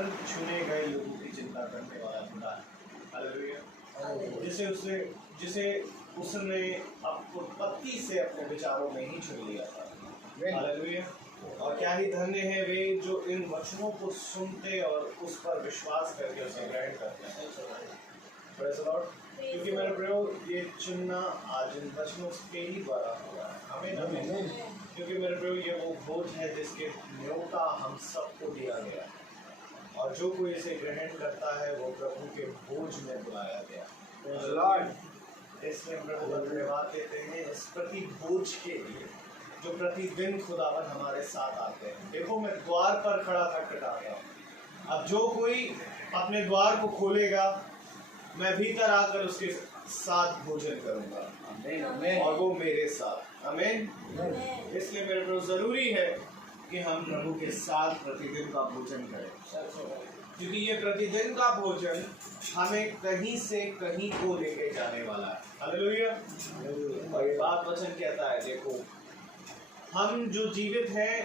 धन चुने गए लोगों की चिंता करने वाला खुदा है। हालेलुया। जिसे उसने उत्पत्ति से अपने विचारों में ही चुन लिया था। हालेलुया। और क्या ही धन्य है वे जो इन वचनों को सुनते और उस पर विश्वास करके उसे ग्रहण करते हैं। Praise the Lord। क्योंकि मेरे प्रयोग ये चुनना आज इन वचनों के ही द्वारा हुआ है। आमीन आमीन। क्योंकि मेरे प्रयोग ये वो बोझ है जिसके न्योता हम सबको दिया गया और जो कोई इसे ग्रहण करता है वो प्रभु के बोझ में बुलाया गया। लॉर्ड इसलिए प्रभु का धन्यवाद देते हैं इस प्रति बोझ के लिए जो प्रतिदिन खुदावन हमारे साथ आते हैं। देखो मैं द्वार पर खड़ा खटखटाता हूँ। अब जो कोई अपने द्वार को खोलेगा मैं भीतर आकर उसके साथ भोजन करूंगा। आमीन। और वो मेरे साथ। आमीन। इसलिए मेरे प्रभु जरूरी है कि हम प्रभु के साथ प्रतिदिन का भोजन करें, क्योंकि ये प्रतिदिन का भोजन हमें कहीं से कहीं को लेके जाने वाला है। हालेलुया। और ये बात वचन कहता है, देखो हम जो जीवित हैं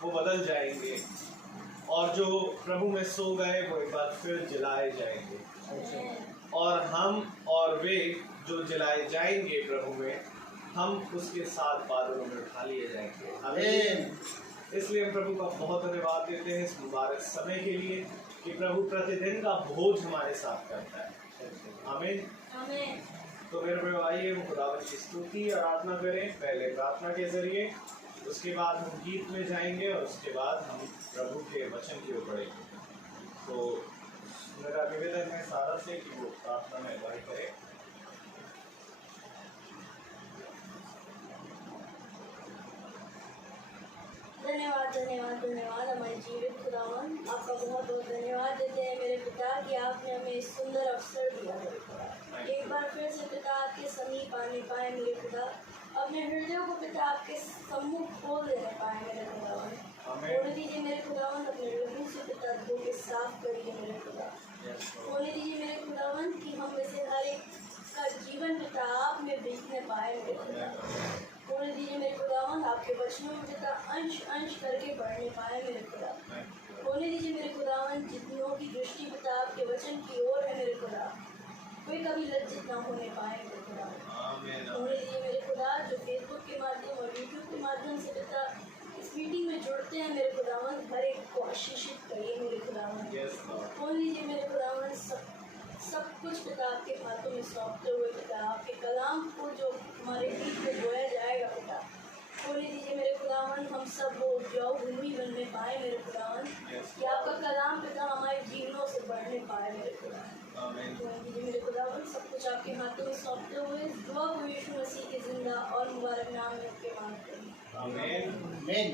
वो बदल जाएंगे और जो प्रभु में सो गए वो एक बार फिर जलाए जाएंगे और हम और वे जो जलाए जाएंगे प्रभु में हम उसके साथ बादलों में उठा लिए जाएंगे। आमीन। इसलिए हम प्रभु का बहुत धन्यवाद देते हैं इस मुबारक समय के लिए कि प्रभु प्रतिदिन का भोज हमारे साथ करता है। आमीन। आमीन। तो मेरे प्रभु आइए हम खुदावंद की स्तुति और आराधना करें, पहले प्रार्थना के जरिए, उसके बाद हम गीत में जाएंगे और उसके बाद हम प्रभु के वचन की ओर बढ़ेंगे। तो मेरा निवेदन है सारा से कि वो प्रार्थना में अगुवाई करे। धन्यवाद धन्यवाद धन्यवाद हमारे जीवित खुदावन, आपका बहुत बहुत धन्यवाद देते हैं मेरे पिता कि आपने हमें इस सुंदर अवसर दिया है। एक बार फिर से पिता आपके समीप आने पाए मेरे पिता, अपने हृदयों को पिता आपके सम्मुख खोल देने पाए मेरे खुदावन। होने दीजिए मेरे खुदावन, अपने हृदय से पिता धो के साफ करिए मेरे खुदा। होने दीजिए मेरे खुदावन कि हम में से हर एक का जीवन पिता आप में बीतने पाए मेरे खुदा। होने दीजिए मेरे खुदावन आपके वचनों में पिता अंश अंश करके बढ़ने पाए मेरे खुदा। होने दीजिए मेरे खुदावन जितनों की दृष्टि पिता आपके वचन की ओर है मेरे खुदा, कोई कभी लज्जित ना होने पाए मेरे खुदा। होने दीजिए मेरे खुदा जो फेसबुक के माध्यम और यूट्यूब के माध्यम से पिता इस मीटिंग में जुड़ते हैं मेरे खुदावन, हर एक को आशीषित करिए मेरे खुदावन। होने दीजिए मेरे खुदावन सब कुछ पिता आपके हाथों में सौंपते हुए पिता आपके कलाम को जो हमारे बीच में बोया जाएगा पिता, होने दीजिए मेरे खुदावन हम सब वो उपजाऊ भूमि बनने पाए मेरे खुदावन कि आपका कलाम पिता हमारे जीवनों से बढ़ने पाए मेरे खुदावन। होने दीजिए मेरे खुदावन सब कुछ आपके हाथों में सौंपते हुए दुआ को यीशु मसीह के जिंदा और मुबारक नाम में आपके मांगते हैं। आमीन। मेरे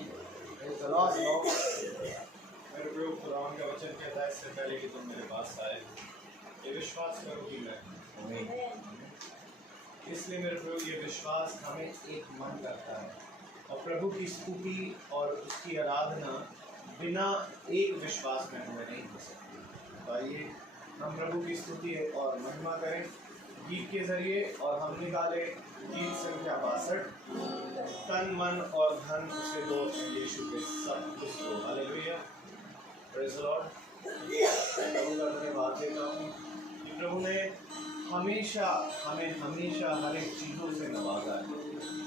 प्रभु खुदावन का वचन कहता है इससे पहले कि तुम मेरे पास आए ये विश्वास करो कि मैं। इसलिए मेरे प्रभु ये विश्वास हमें एक मन करता है और प्रभु की स्तुति और उसकी आराधना बिना एक विश्वास में हमें नहीं हो सकती। तो आइए हम प्रभु की स्तुति और महिमा करें गीत के जरिए और हम निकाले गीत संख्या 62, तन मन और धन उसे दो यीशु के सब कुछ दो। हालेलुया। Praise the Lord. प्रभु का धन्यवाद देता हूँ कि प्रभु ने हमेशा हर एक चीज़ों से नवाजा है,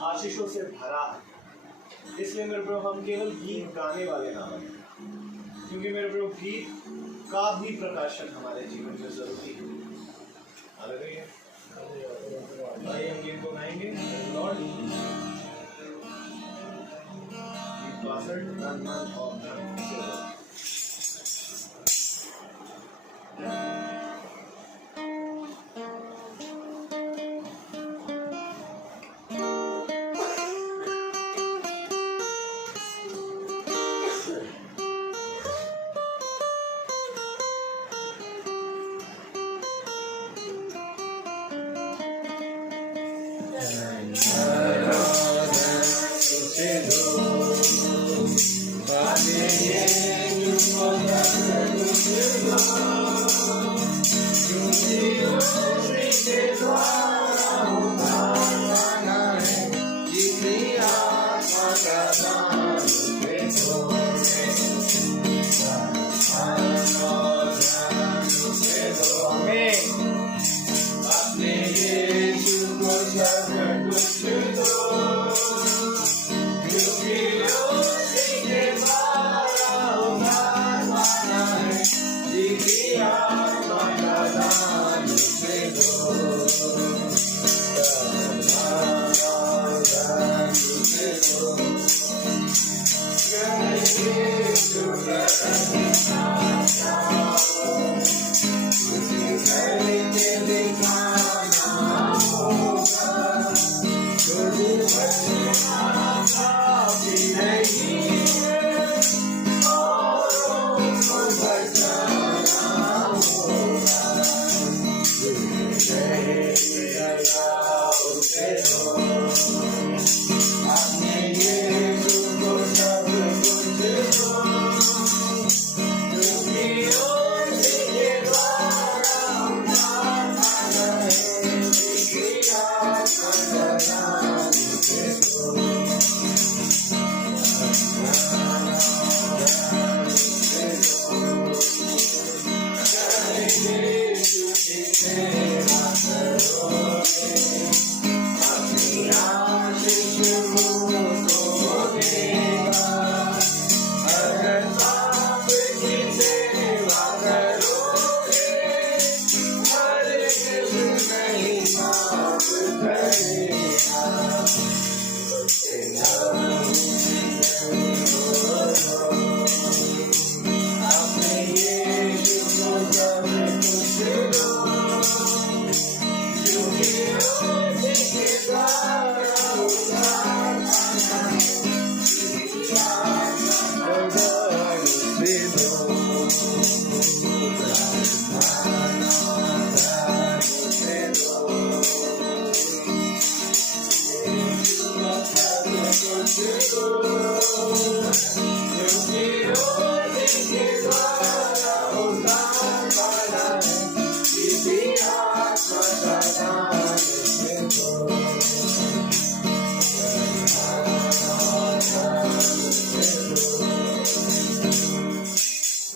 आशीषों से भरा है। इसलिए मेरे प्रभु हम केवल गीत गाने वाले ना बने, क्योंकि मेरे प्रभु गीत का भी प्रकाशन हमारे जीवन में जरूरी है। हालेलुया। आइए हम गीत को गाएंगे। लॉर्ड गीत 62, तन मन और धन से दो। Oh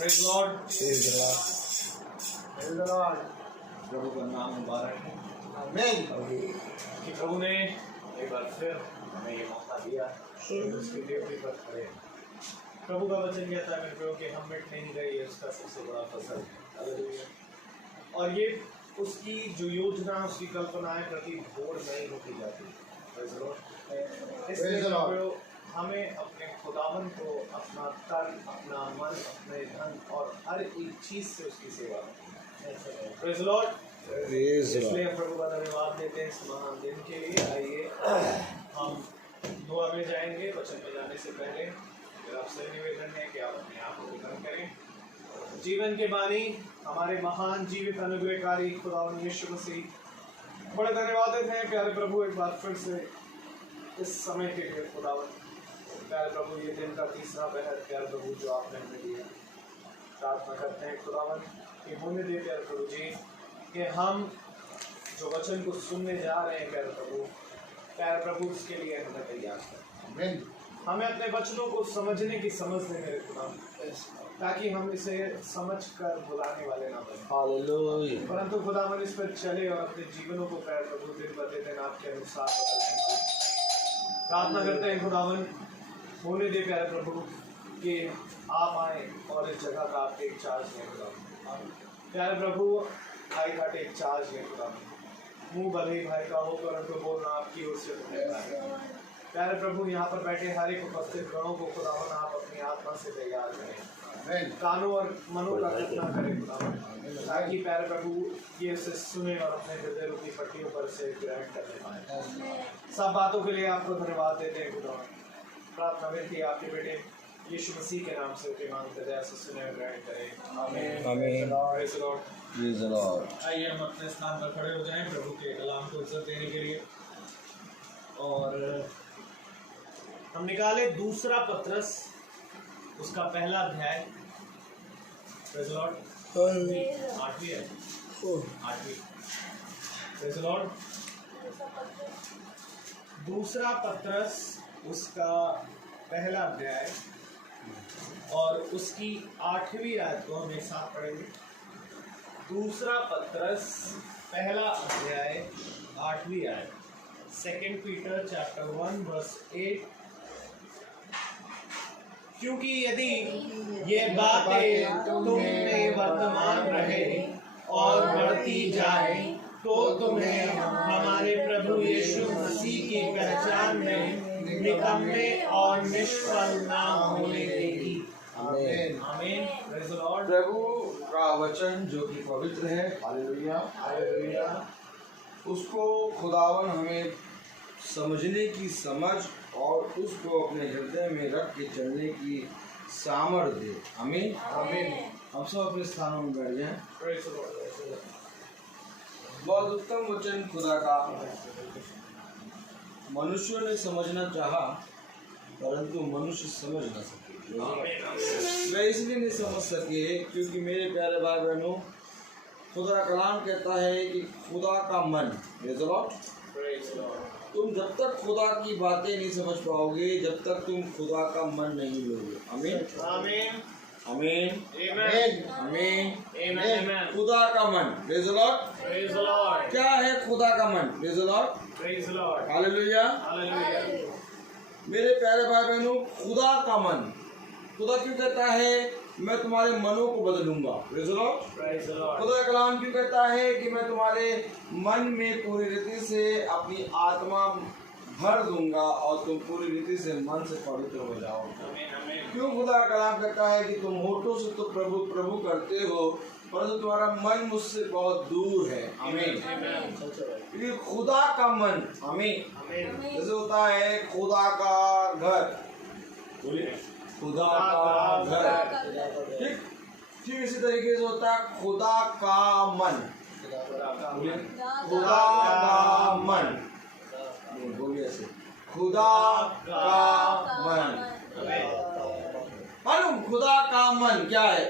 Praise the Lord. Praise the Lord. Praise the Lord. प्रभु का नाम मुबारक है Amen. कि प्रभु ने एक बार फिर हमें ये मौका दिया कि उसकी ड्यूटी पर खड़े हैं। प्रभु का वचन कहता है मेरे प्रभु कि हम मिट नहीं गए, ये उसका सबसे बड़ा फसल है। हालेलुया। और ये उसकी जो योजना, उसकी कल्पनाएं प्रति भोर नहीं होती जाती। Praise the Lord. इसलिए Praise the Lord. प्रभु हमें अपने खुदावन को अपना तन, अपना मन, अपने धन और हर एक चीज से उसकी सेवा करें। Praise the Lord. Praise the इसलिए Lord. हम प्रभु का धन्यवाद देते हैं इस महान दिन के लिए। आइए हम दुआ में जाएंगे। वचन में जाने से पहले मेरा आपसे निवेदन है कि आप अपने आप को विनम्र करें। जीवन के बानी हमारे महान जीवित अनुग्रहकारी खुदावन यीशु मसीह, बड़े धन्यवाद देते हैं प्यारे प्रभु एक बार फिर से इस समय के लिए खुदावन। प्यारे प्रभु ये दिन का तीसरा पहर प्यारे प्रभु जो आपने हमें दिया, प्रार्थना करते हैं खुदावन कि होने दे प्यारे प्रभु जी कि हम जो वचन को सुनने जा रहे हैं प्यारे प्रभु उसके लिए हमें तैयार करें। Amen. हमें अपने वचनों को समझने की समझ दें मेरे खुदा, ताकि हम इसे समझ कर भुलाने वाले ना बने, Hallelujah. परंतु खुदावन इस पर चले और अपने जीवनों को प्यारे प्रभु दिन प्रतिदिन आपके अनुसार बदलने पाए। प्रार्थना करते हैं खुदावन होने दे प्यारे प्रभु कि आप आए और इस जगह का आप टेक चार्ज लें खुदावन। प्यारे प्रभु भाई का टेक चार्ज लें खुदावन। मुंह भले ही भाई का हो परंतु बोलना आपकी ओर से होता है। प्यारे प्रभु यहाँ पर बैठे हर एक उपस्थित गणों को खुदावन आप अपनी आत्मा से तैयार करें, Amen. कानों और मनों का खतना करें खुदावन, ताकि प्यारे प्रभु ये उसे सुने और अपने हृदय रूपी पट्टियों पर से ग्रहण करने पाए। सब बातों के लिए आपको धन्यवाद देते हैं खुदावन। प्रार्थना विनती है आपके बेटे यीशु मसीह के नाम से उनके मांगते दया से सुने और ग्रहण करें। आमीन। आमीन। Praise the Lord. Praise the Lord. आइए हम अपने स्थान पर खड़े हो जाएं प्रभु के कलाम को इज्जत देने के लिए। और हम निकाले दूसरा पत्रस, उसका पहला अध्याय। Praise the Lord. आठवीं है, आठवीं। Praise the Lord. दूसरा पत्रस उसका पहला अध्याय और उसकी 8वीं आयत को हम एक साथ पढ़ेंगे। दूसरा पत्रस पहला अध्याय 8वीं आयत, 2 पीटर चैप्टर 1 वर्स 8। क्योंकि यदि ये बातें तुम में वर्तमान रहे और बढ़ती जाए तो तुम्हें हमारे प्रभु यीशु मसीह की पहचान में निकम्मे और निष्फल ना होने देगी। Amen. आमीन। Praise the Lord. प्रभु का वचन जो कि पवित्र है, Hallelujah. हालेलुया। उसको खुदावन हमें समझने की समझ और उसको अपने हृदय में रख के चलने की सामर्थ्य दे। आमीन। आमीन। हम सब अपने स्थानों में बैठ जाएं। Praise the Lord. Praise the Lord. बहुत उत्तम वचन खुदा का मनुष्यों ने समझना चाहा परंतु मनुष्य समझ न सके। आमीन। वे इसलिए नहीं समझ सके क्योंकि मेरे प्यारे भाई बहनों, खुदा का कलाम कहता है कि खुदा का मन, Praise the Lord, Praise the Lord. तुम जब तक खुदा की बातें नहीं समझ पाओगे, जब तक तुम खुदा का मन नहीं लोगे। आमीन। आमीन। आमीन। Amen. आमीन। Amen. Amen. खुदा का मन, Praise the Lord। Praise the Lord. क्या है खुदा का मन? Praise the Lord। Praise the Lord. Hallelujah. Hallelujah. मेरे प्यारे भाई बहनों, खुदा का मन, खुदा क्यों कहता है मैं तुम्हारे मनों को बदलूंगा? Praise the Lord। Praise the Lord. खुदा का कलाम क्यों कहता है कि मैं तुम्हारे मन में पूरी रीति से अपनी आत्मा भर दूंगा और तुम पूरी रीति से मन से पवित्र हो जाओगे? Amen. Amen. क्यों खुदा का कलाम कहता है कि तुम होठों से तो प्रभु प्रभु करते हो परंतु तुम्हारा मन मुझसे बहुत दूर है? आमीन। Amen. क्योंकि खुदा का मन, आमीन, Amen. जैसे होता है खुदा का घर, बोलिए। खुदा का घर, ठीक ठीक इसी तरीके से होता है खुदा का मन, खुदा का मन, बोलिए ऐसे, खुदा का मन। मालूम खुदा का मन क्या है?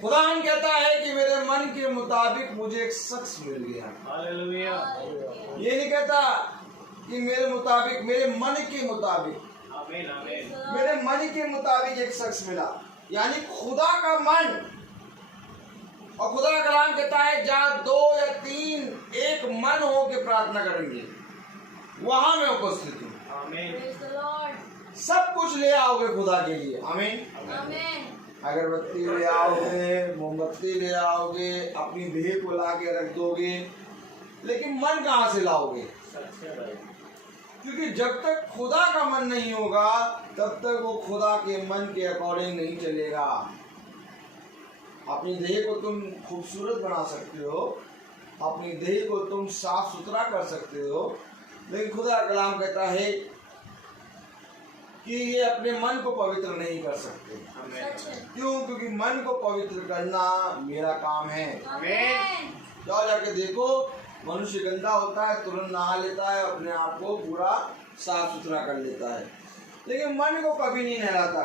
खुदा हम कहता है कि मेरे मन के मुताबिक मुझे एक शख्स मिल गया। Hallelujah. ये नहीं कहता कि मेरे मुताबिक, मेरे मन के मुताबिक, Amen. Amen. मेरे मन के मुताबिक एक शख्स मिला। यानी खुदा का मन। और खुदा का कलाम कहता है जहाँ 2 या 3 एक मन हो के प्रार्थना करेंगे वहां मैं उपस्थित हूँ। Praise the Lord. सब कुछ ले आओगे खुदा के लिए। आमीन। Amen. अगरबत्ती ले आओगे, मोमबत्ती ले आओगे, अपनी देह को ला के रख दोगे, लेकिन मन कहाँ से लाओगे? क्योंकि जब तक खुदा का मन नहीं होगा तब तक वो खुदा के मन के अकॉर्डिंग नहीं चलेगा। अपनी देह को तुम खूबसूरत बना सकते हो, अपनी देह को तुम साफ सुथरा कर सकते हो, लेकिन खुदा का कलाम कहता है कि ये अपने मन को पवित्र नहीं कर सकते। सच है। क्यों? क्योंकि मन को पवित्र करना मेरा काम है। Amen. जाओ जाके देखो, मनुष्य गंदा होता है तुरंत नहा लेता है, अपने आप को पूरा साफ सुथरा कर लेता है, लेकिन मन को कभी नहीं नहलाता।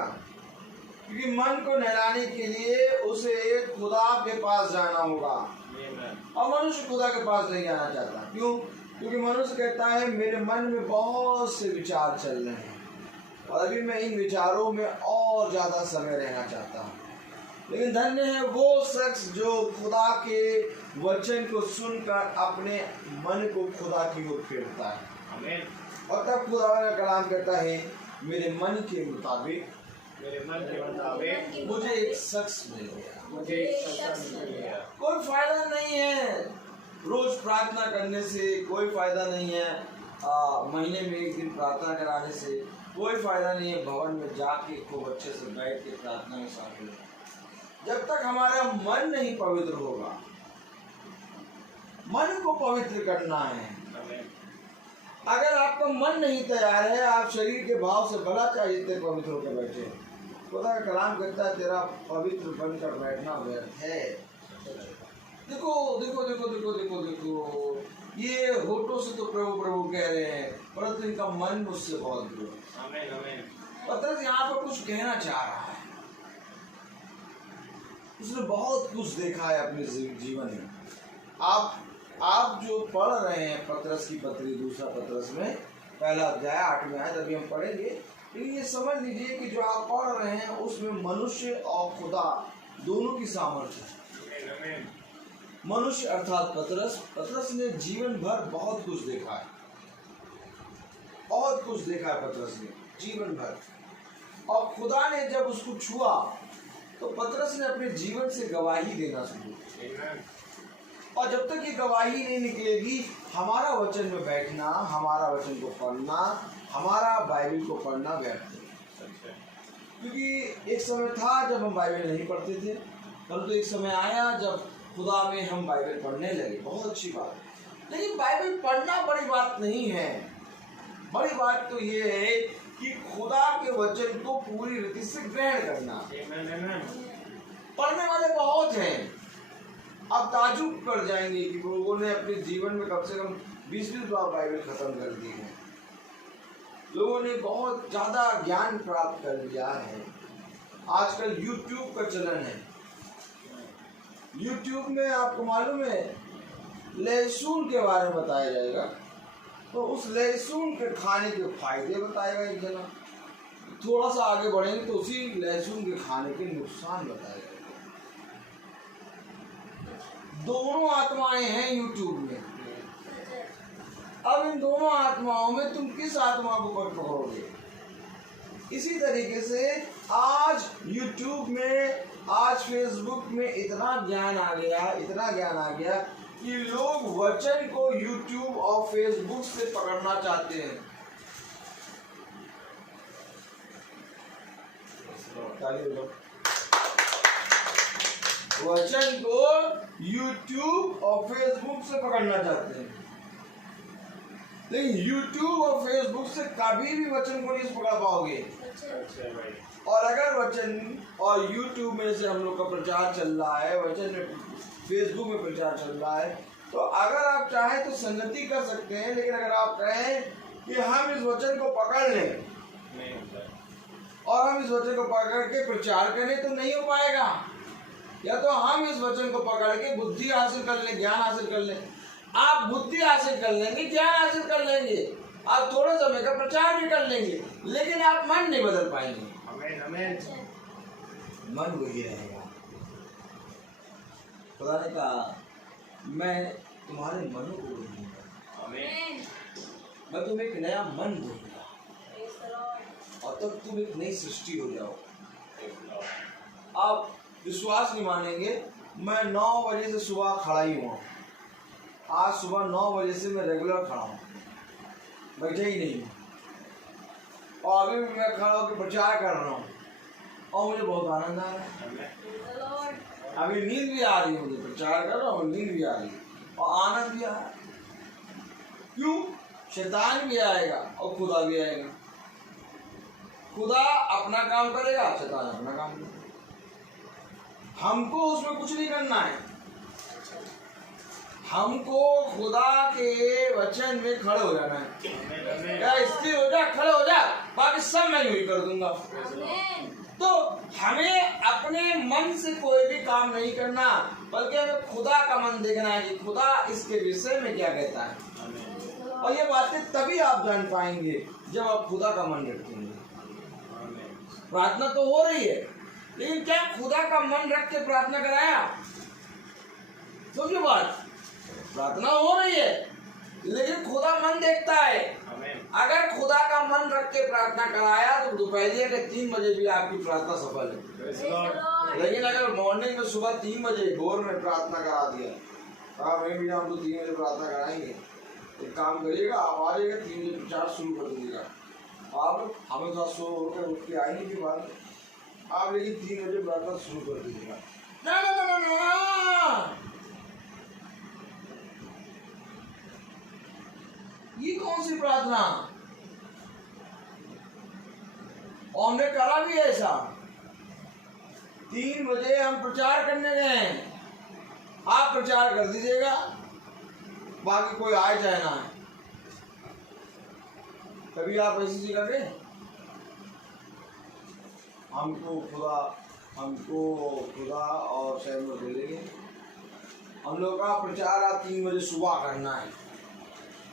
क्योंकि मन को नहलाने के लिए उसे खुदा के पास जाना होगा, और मनुष्य खुदा के पास नहीं जाना चाहता। क्यों? क्योंकि मनुष्य कहता है मेरे मन में बहुत से विचार चल रहे हैं और अभी मैं इन विचारों में और ज्यादा समय रहना चाहता हूँ। लेकिन धन्य है वो शख्स जो खुदा के वचन को सुनकर अपने मन को खुदा की ओर फेरता है। और तब खुदा का कलाम कहता है मेरे मन के मुताबिक मुझे एक शख्स मिल गया। कोई फायदा नहीं है रोज प्रार्थना करने से, कोई फायदा नहीं है महीने में एक दिन प्रार्थना कराने से, कोई फायदा नहीं है भवन में जाके खूब अच्छे से बैठ के प्रार्थना में शामिल हो। जब तक हमारा मन नहीं पवित्र होगा, मन को पवित्र करना है। अगर आपका मन नहीं तैयार है, आप शरीर के भाव से भला चाहिए पवित्र होकर बैठे, खुदा का कलाम कहता है तेरा पवित्र बनकर बैठना व्यर्थ है। देखो देखो देखो देखो देखो देखो, ये होठों से तो प्रभु प्रभु कह रहे हैं, परंतु इनका मन मुझसे बहुत दूर है। पतरस यहाँ पर कुछ कहना चाह रहा है। उसने बहुत कुछ देखा है अपने जीवन में। आप जो पढ़ रहे हैं पतरस की पत्री, दूसरा पतरस में पहला अध्याय 8वें आयत, अभी हम पढ़ेंगे, लेकिन ये समझ लीजिए कि जो आप पढ़ रहे हैं उसमें मनुष्य और खुदा दोनों की सामर्थ्य है। मनुष्य अर्थात पतरस ने जीवन भर बहुत कुछ देखा है, बहुत कुछ देखा है पतरस ने जीवन भर। और खुदा ने जब उसको छुआ तो पतरस ने अपने जीवन से गवाही देना शुरू किया। और जब तक ये गवाही नहीं निकलेगी, हमारा वचन में बैठना, हमारा वचन को पढ़ना, हमारा बाइबल को पढ़ना व्यर्थ है। क्योंकि एक समय था जब हम बाइबल नहीं पढ़ते थे, परंतु एक समय आया जब खुदा में हम बाइबल पढ़ने लगे। बहुत अच्छी बात है, लेकिन बाइबल पढ़ना बड़ी बात नहीं है। बड़ी बात तो ये है कि खुदा के वचन को पूरी रीति से ग्रहण करना। पढ़ने वाले बहुत हैं, आप ताजुब कर जाएंगे कि लोगों ने अपने जीवन में कम से कम 20-20 बार बाइबल खत्म कर दी है। लोगों ने बहुत ज्यादा ज्ञान प्राप्त कर लिया है। आजकल YouTube का चलन है। YouTube में आपको मालूम है लहसुन के बारे में बताया जाएगा, तो उस लहसुन के खाने के फायदे बताएगा एक जना। थोड़ा सा आगे बढ़ेंगे तो उसी लहसुन के खाने के नुकसान बताएगा। दोनों आत्माएं हैं YouTube में। अब इन दोनों आत्माओं में तुम किस आत्मा को पकड़ोगे? इसी तरीके से आज YouTube में, आज Facebook में इतना ज्ञान आ गया कि लोग वचन को YouTube और Facebook से पकड़ना चाहते हैं। वचन को YouTube और Facebook से पकड़ना चाहते हैं, लेकिन YouTube और Facebook से कभी भी वचन को नहीं पकड़ पाओगे। और अगर वचन और YouTube में से हम लोग का प्रचार चल रहा है, वचन में Facebook में प्रचार चल रहा है, तो अगर आप चाहें तो संगति कर सकते हैं, लेकिन अगर आप कहें कि हम इस वचन को पकड़ लें और हम इस वचन को पकड़ के प्रचार करें तो नहीं हो पाएगा। या तो हम इस वचन को पकड़ के बुद्धि हासिल कर लें, ज्ञान हासिल कर लें। आप बुद्धि हासिल कर लेंगे, ज्ञान हासिल कर लेंगे, आप थोड़े समय का प्रचार भी कर लेंगे, लेकिन आप मन नहीं बदल पाएंगे। मन वही रहेगा। खुदा ने कहा मैं तुम्हारे मनों को बदलूंगा, आमीन। मैं तुम्हें एक नया मन दूंगा Praise the Lord. और तब तुम एक नई सृष्टि हो जाओ। Praise the Lord. आप विश्वास नहीं मानेंगे, मैं 9 बजे से सुबह खड़ा ही हुआ। आज सुबह 9 बजे से मैं रेगुलर खड़ा हूँ, बैठे ही नहीं हूँ। और अभी भी मैं खड़ा होकर प्रचार कर रहा हूँ और मुझे बहुत आनंद आ रहा है। आमीन। Praise the Lord. अभी नींद भी आ रही है, मुझे प्रचार कर रहा हूँ, नींद भी आ रही है और आनंद भी आ रहा है। क्यों? शैतान भी आएगा और खुदा भी आएगा। खुदा अपना काम करेगा, शैतान अपना काम करेगा। हमको उसमें कुछ नहीं करना है। हमको खुदा के वचन में खड़े हो जाना है। आमीन। क्या स्थिर हो जा, खड़े हो जा, बाकी सब मैं यूं कर दूंगा। Amen. तो हमें अपने मन से कोई भी काम नहीं करना, बल्कि हमें खुदा का मन देखना है कि खुदा इसके विषय में क्या कहता है। आमीन। और ये बातें तभी आप जान पाएंगे जब आप खुदा का मन रखेंगे। आमीन। प्रार्थना तो हो रही है, लेकिन क्या खुदा का मन रख के प्रार्थना कराया? समझो बात, प्रार्थना हो रही है लेकिन खुदा मन देखता है। आमीन। अगर खुदा का मन रख के प्रार्थना कराया तो दोपहर के 3 बजे भी आपकी प्रार्थना सफल है। Praise Praise the the Lord. Lord. लेकिन अगर मॉर्निंग में सुबह 3 बजे भोर में प्रार्थना करा दिया, आप मैं भी हम तो 3 बजे प्रार्थना कराएंगे, एक काम करिएगा, आप आ जाइएगा 3 बजे प्रचार शुरू कर दीजिएगा। आप हमें थोड़ा सो होकर उठ के आएंगे के बाद आप, लेकिन 3 बजे प्रार्थना शुरू कर दीजिएगा। ना ना ना ना ना, ये कौन सी प्रार्थना? और हमने करा भी ऐसा। 3 बजे हम प्रचार करने गए हैं, आप प्रचार कर दीजिएगा, बाकी कोई आए चाहे ना आए। कभी आप ऐसी चीज करें? हमको खुदा और सहमत मिलेंगे। हम लोग का प्रचार आप 3 बजे सुबह करना है।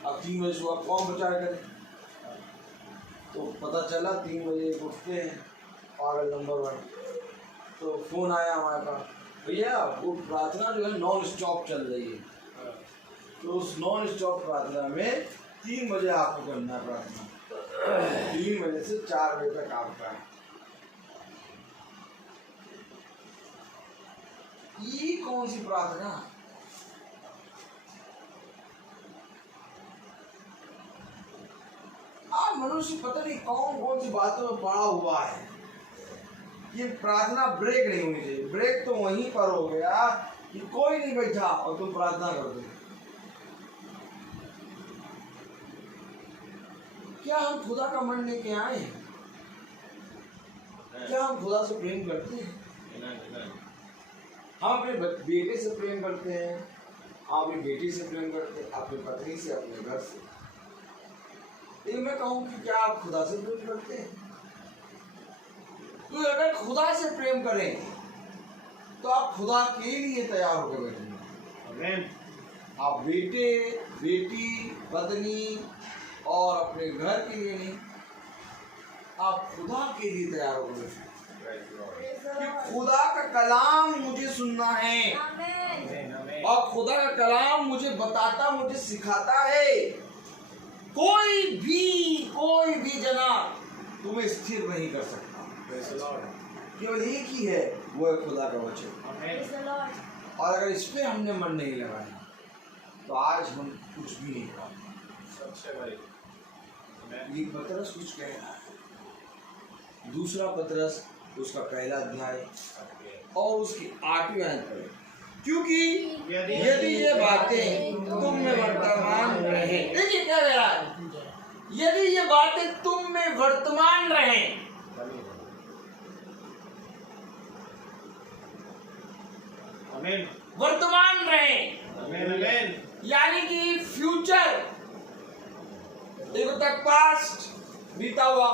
अब 3 बजे सुबह कौन प्रचार करे? तो पता चला 3 बजे उठते हैं, पागल नंबर 1। तो फोन आया हमारे पास, भैया वो प्रार्थना जो है नॉन स्टॉप चल रही है, तो उस नॉन स्टॉप प्रार्थना में 3 बजे आपको करना है प्रार्थना। 3 बजे से 4 बजे तक आपका है। ये कौन सी प्रार्थना? आप मनुष्य पता नहीं कौन सी बातों में पड़ा हुआ है। ये प्रार्थना ब्रेक नहीं होनी चाहिए। ब्रेक तो वहीं पर हो गया कि कोई नहीं बैठा और तुम प्रार्थना कर दो। क्या हम खुदा का मन लेके आए? क्या हम खुदा से प्रेम करते हैं? हम अपने बेटे से प्रेम करते हैं, आप अपनी बेटी से प्रेम करते हैं, अपनी पत्नी से, अपने घर से। लेकिन मैं कहूँ कि क्या आप खुदा से प्रेम करते हैं? तो अगर खुदा से प्रेम करें तो आप खुदा के लिए तैयार होकर बैठेंगे। आमीन। आप बेटे, बेटी, पत्नी और अपने घर के लिए नहीं, आप खुदा के लिए तैयार होकर बैठेंगे। Praise the Lord. Praise the कि Lord. खुदा का कलाम मुझे सुनना है Amen. आमीन। आमीन। और खुदा का कलाम मुझे बताता, मुझे सिखाता है। कोई भी जना तुम्हें स्थिर नहीं कर सकता। Praise the Lord. केवल एक ही है, वो है खुदा का वचन। आमीन। Praise the Lord. और अगर इस पे हमने मन नहीं लगाया तो आज हम कुछ भी नहीं कर। सबसे बड़ी। आमीन। ये पतरस कुछ कह रहा है। दूसरा पतरस उसका पहला अध्याय और उसकी 8वीं आयत पढ़े। क्योंकि यदि ये बातें तुम में वर्तमान रहे, देखिए क्या कह रहा है, यदि ये बातें तुम में वर्तमान रहे, आमीन। वर्तमान रहे, आमीन। आमीन। यानी कि फ्यूचर, एक होता है पास्ट बीता हुआ,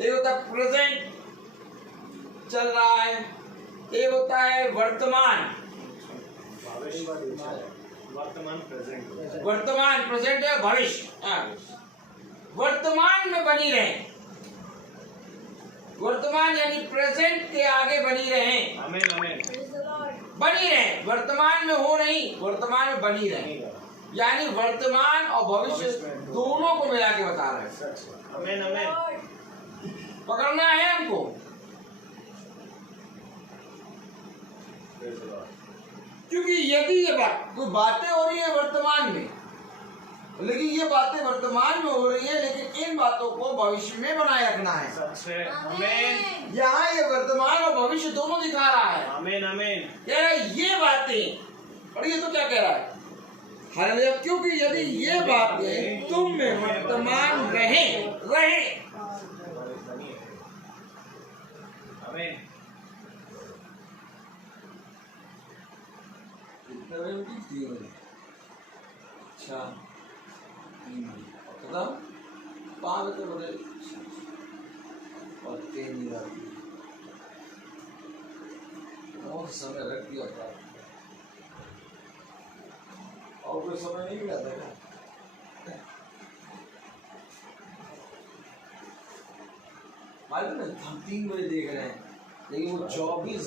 एक होता है प्रेजेंट चल रहा है, एक होता है वर्तमान। वर्तमान प्रेजेंट। वर्तमान प्रेजेंट है, भविष्य। वर्तमान में बनी रहे। वर्तमान यानी प्रेजेंट के आगे बनी रहें। आमीन आमीन। Praise the Lord. बनी रहें, वर्तमान में हो नहीं, वर्तमान में बनी रहें। यानी वर्तमान और भविष्य दोनों को मिला के बता रहे हैं। आमीन आमीन। Lord. पकड़ना है हमको। क्योंकि यदि ये बात कोई बातें हो रही है वर्तमान में, लेकिन ये बातें वर्तमान में हो रही है, लेकिन इन बातों को भविष्य में बनाए रखना है। सच है। आमीन Amen. यहाँ ये वर्तमान और भविष्य दोनों दिखा रहा है। आमीन आमीन। कह रहा है ये बातें, और ये तो क्या कह रहा है? हालेलुया। क्योंकि यदि ये बातें तुम में वर्तमान रहे आमीन। अच्छा, खत्म 5 बजे बदले और 3 बहुत समय रख दिया था, और कोई समय नहीं मिला था क्या? मालूम है हम 3 बजे देख रहे हैं, लेकिन वो 24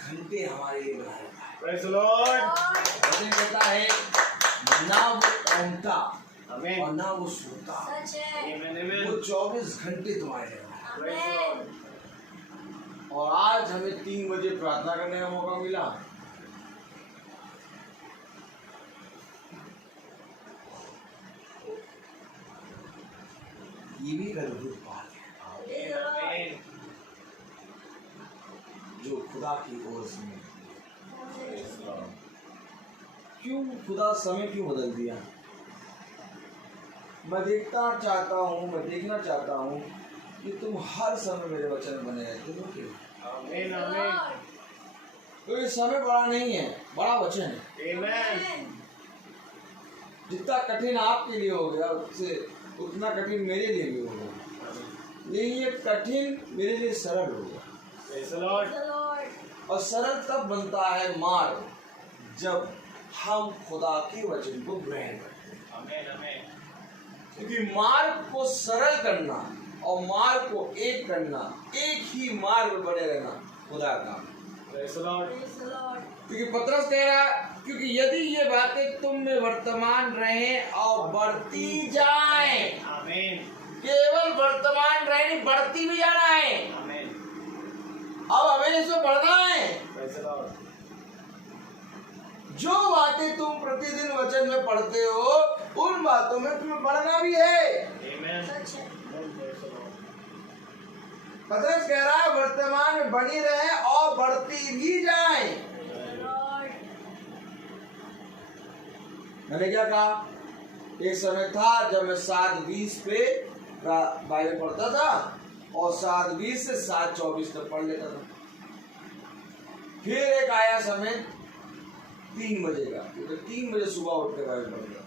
घंटे हमारे लिए बनाया था। Praise the Lord. वचन कहता है ना वो औंता आमीन। और ना वो सोता, सच है। आमीन आमीन। वो 24 घंटे तुम्हारे लिए बनाया। Amen. और आज हमें 3 बजे प्रार्थना करने का मौका मिला। ये भी एक अद्भुत बात है Praise the Lord. जो खुदा की ओर से मिली। Praise the Lord. क्यों खुदा समय क्यों बदल दिया? मैं देखना चाहता हूँ कि तुम हर समय मेरे वचन में बने रहते हो। क्यों? आमीन Praise the आमीन। Lord. तो ये समय बड़ा नहीं है, बड़ा वचन है। आमीन। Amen. जितना कठिन आपके लिए हो गया उससे उतना कठिन मेरे लिए भी होगा, लेकिन ये कठिन मेरे लिए सरल हो गया। Praise the Praise Lord. the Lord. और सरल तब बनता है मार्ग जब हम खुदा के वचन को ग्रहण करते हैं। आमीन आमीन। क्योंकि मार्ग को सरल करना और मार्ग को एक करना, एक ही मार्ग में बने रहना खुदा का। Praise the Lord. Praise the Lord. क्योंकि पतरस कह रहा है, क्योंकि यदि ये बातें तुम में वर्तमान रहें और बढ़ती जाएं, आमीन केवल वर्तमान रहने, बढ़ती भी जाना है। आमीन। अब हमें इसमें बढ़ना है। Praise the Lord. जो बातें तुम प्रतिदिन वचन में पढ़ते हो, उन बातों में तुम्हें बढ़ना भी है। आमीन। सच है। Praise the Lord. पतरस कह रहा है वर्तमान में बनी रहे और बढ़ती भी जाए। Praise the Lord. मैंने क्या कहा? एक समय था जब मैं 7:20 पे बाइबल पढ़ता था और 7:20 से 7:24 तक पढ़ लेता था। फिर एक आया समय 3 बजे का, क्योंकि 3 बजे सुबह उठ के बाइबल पढ़ लिया।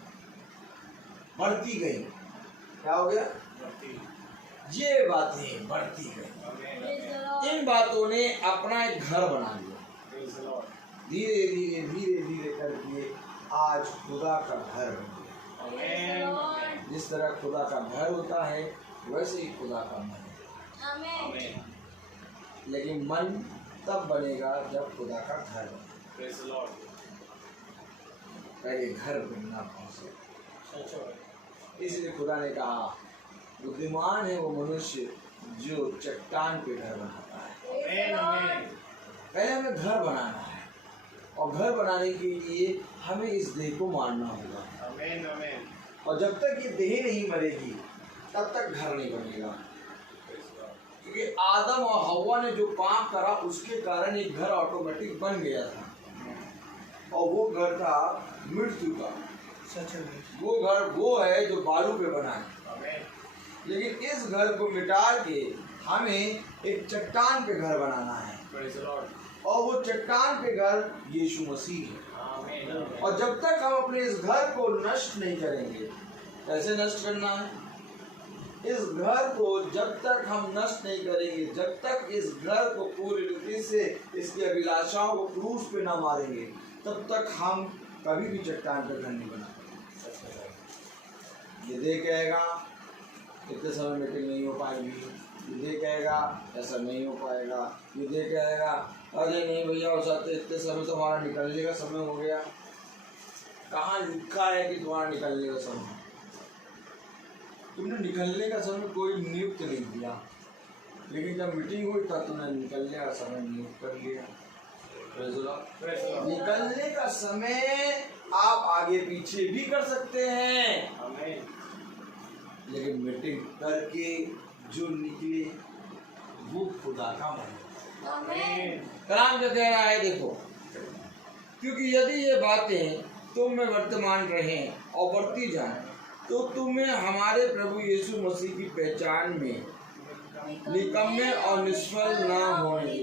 बढ़ती गई। क्या हो गया? ये बातें बढ़ती गई। Praise the Lord. इन बातों ने अपना एक घर बना लिया। Praise the Lord. धीरे धीरे धीरे धीरे करके आज खुदा का घर बन गया। Praise the Lord. जिस तरह खुदा का घर होता है वैसे ही खुदा का मन है। Amen. आमीन। लेकिन मन तब बनेगा जब खुदा का घर बने। Praise the Lord. पहले घर बनना पहुंचे। सच है। इसलिए खुदा ने कहा बुद्धिमान है वो मनुष्य जो चट्टान पे घर बनाता है। Praise the Lord. पहले हमें घर बनाना है, और घर बनाने के लिए हमें इस देह को मारना होगा। आमीन आमीन। और जब तक ये देह नहीं मरेगी तब तक घर नहीं बनेगा। Praise the Lord. क्योंकि आदम और हव्वा ने जो काम करा उसके कारण एक घर ऑटोमेटिक बन गया था, और वो घर था मृत्यु का। सच है। वो घर वो है जो बालू पे बना है। आमीन। लेकिन इस घर को मिटा के हमें एक चट्टान पे घर बनाना है, प्रेज़ द लॉर्ड। और वो चट्टान पे घर यीशु मसीह है। आमीन आमीन। और जब तक हम अपने इस घर को नष्ट नहीं करेंगे, कैसे नष्ट करना है? इस घर को जब तक हम नष्ट नहीं करेंगे, जब तक इस घर को पूरी रीति से इसकी अभिलाषाओं को क्रूस पे ना मारेंगे, तब तक हम कभी भी चट्टान पर घर नहीं बना पाएंगे। ये देह कहेगा इतने समय मीटिंग नहीं हो पाएगी, ये कहेगा ऐसा नहीं हो पाएगा, ये कहेगा अरे नहीं भैया हो सकते इतने समय तो हमारा निकलने का समय हो गया। कहाँ लिखा है कि तुम्हारा निकलने का समय? तुमने निकलने का समय कोई नियुक्त नहीं किया, लेकिन जब मीटिंग हुई तब तुमने निकलने का समय नियुक्त कर लिया। निकलने का समय आप आगे पीछे भी कर सकते हैं, लेकिन मीटिंग करके जो निकले वो खुदा का मन। आमीन। कलाम जो कह रहा है देखो, क्योंकि यदि ये बातें तुम में वर्तमान रहें और बढ़ती जाएं, तो तुम्हें हमारे प्रभु यीशु मसीह की पहचान में निकम्मे और निष्फल ना होने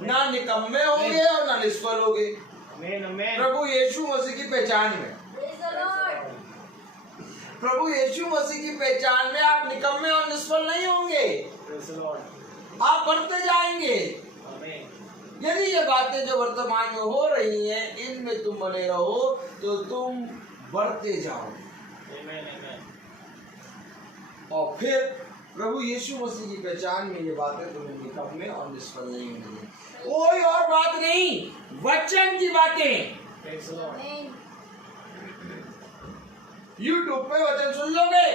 ना निकम्मे होंगे और ना निष्फल होंगे। प्रभु यीशु मसीह की पहचान में, प्रभु यीशु मसीह की पहचान में आप निकम्मे और निष्फल नहीं होंगे, आप बढ़ते जाएंगे। यदि ये बातें जो वर्तमान में हो रही हैं इनमें तुम बने रहो तो तुम बढ़ते जाओ। और फिर प्रभु यीशु मसीह की पहचान में ये बातें तुम्हें निकम्मे और निष्फल नहीं होंगी। कोई और बात नहीं, वचन की बातें। यूट्यूब पे वचन सुन लोगे,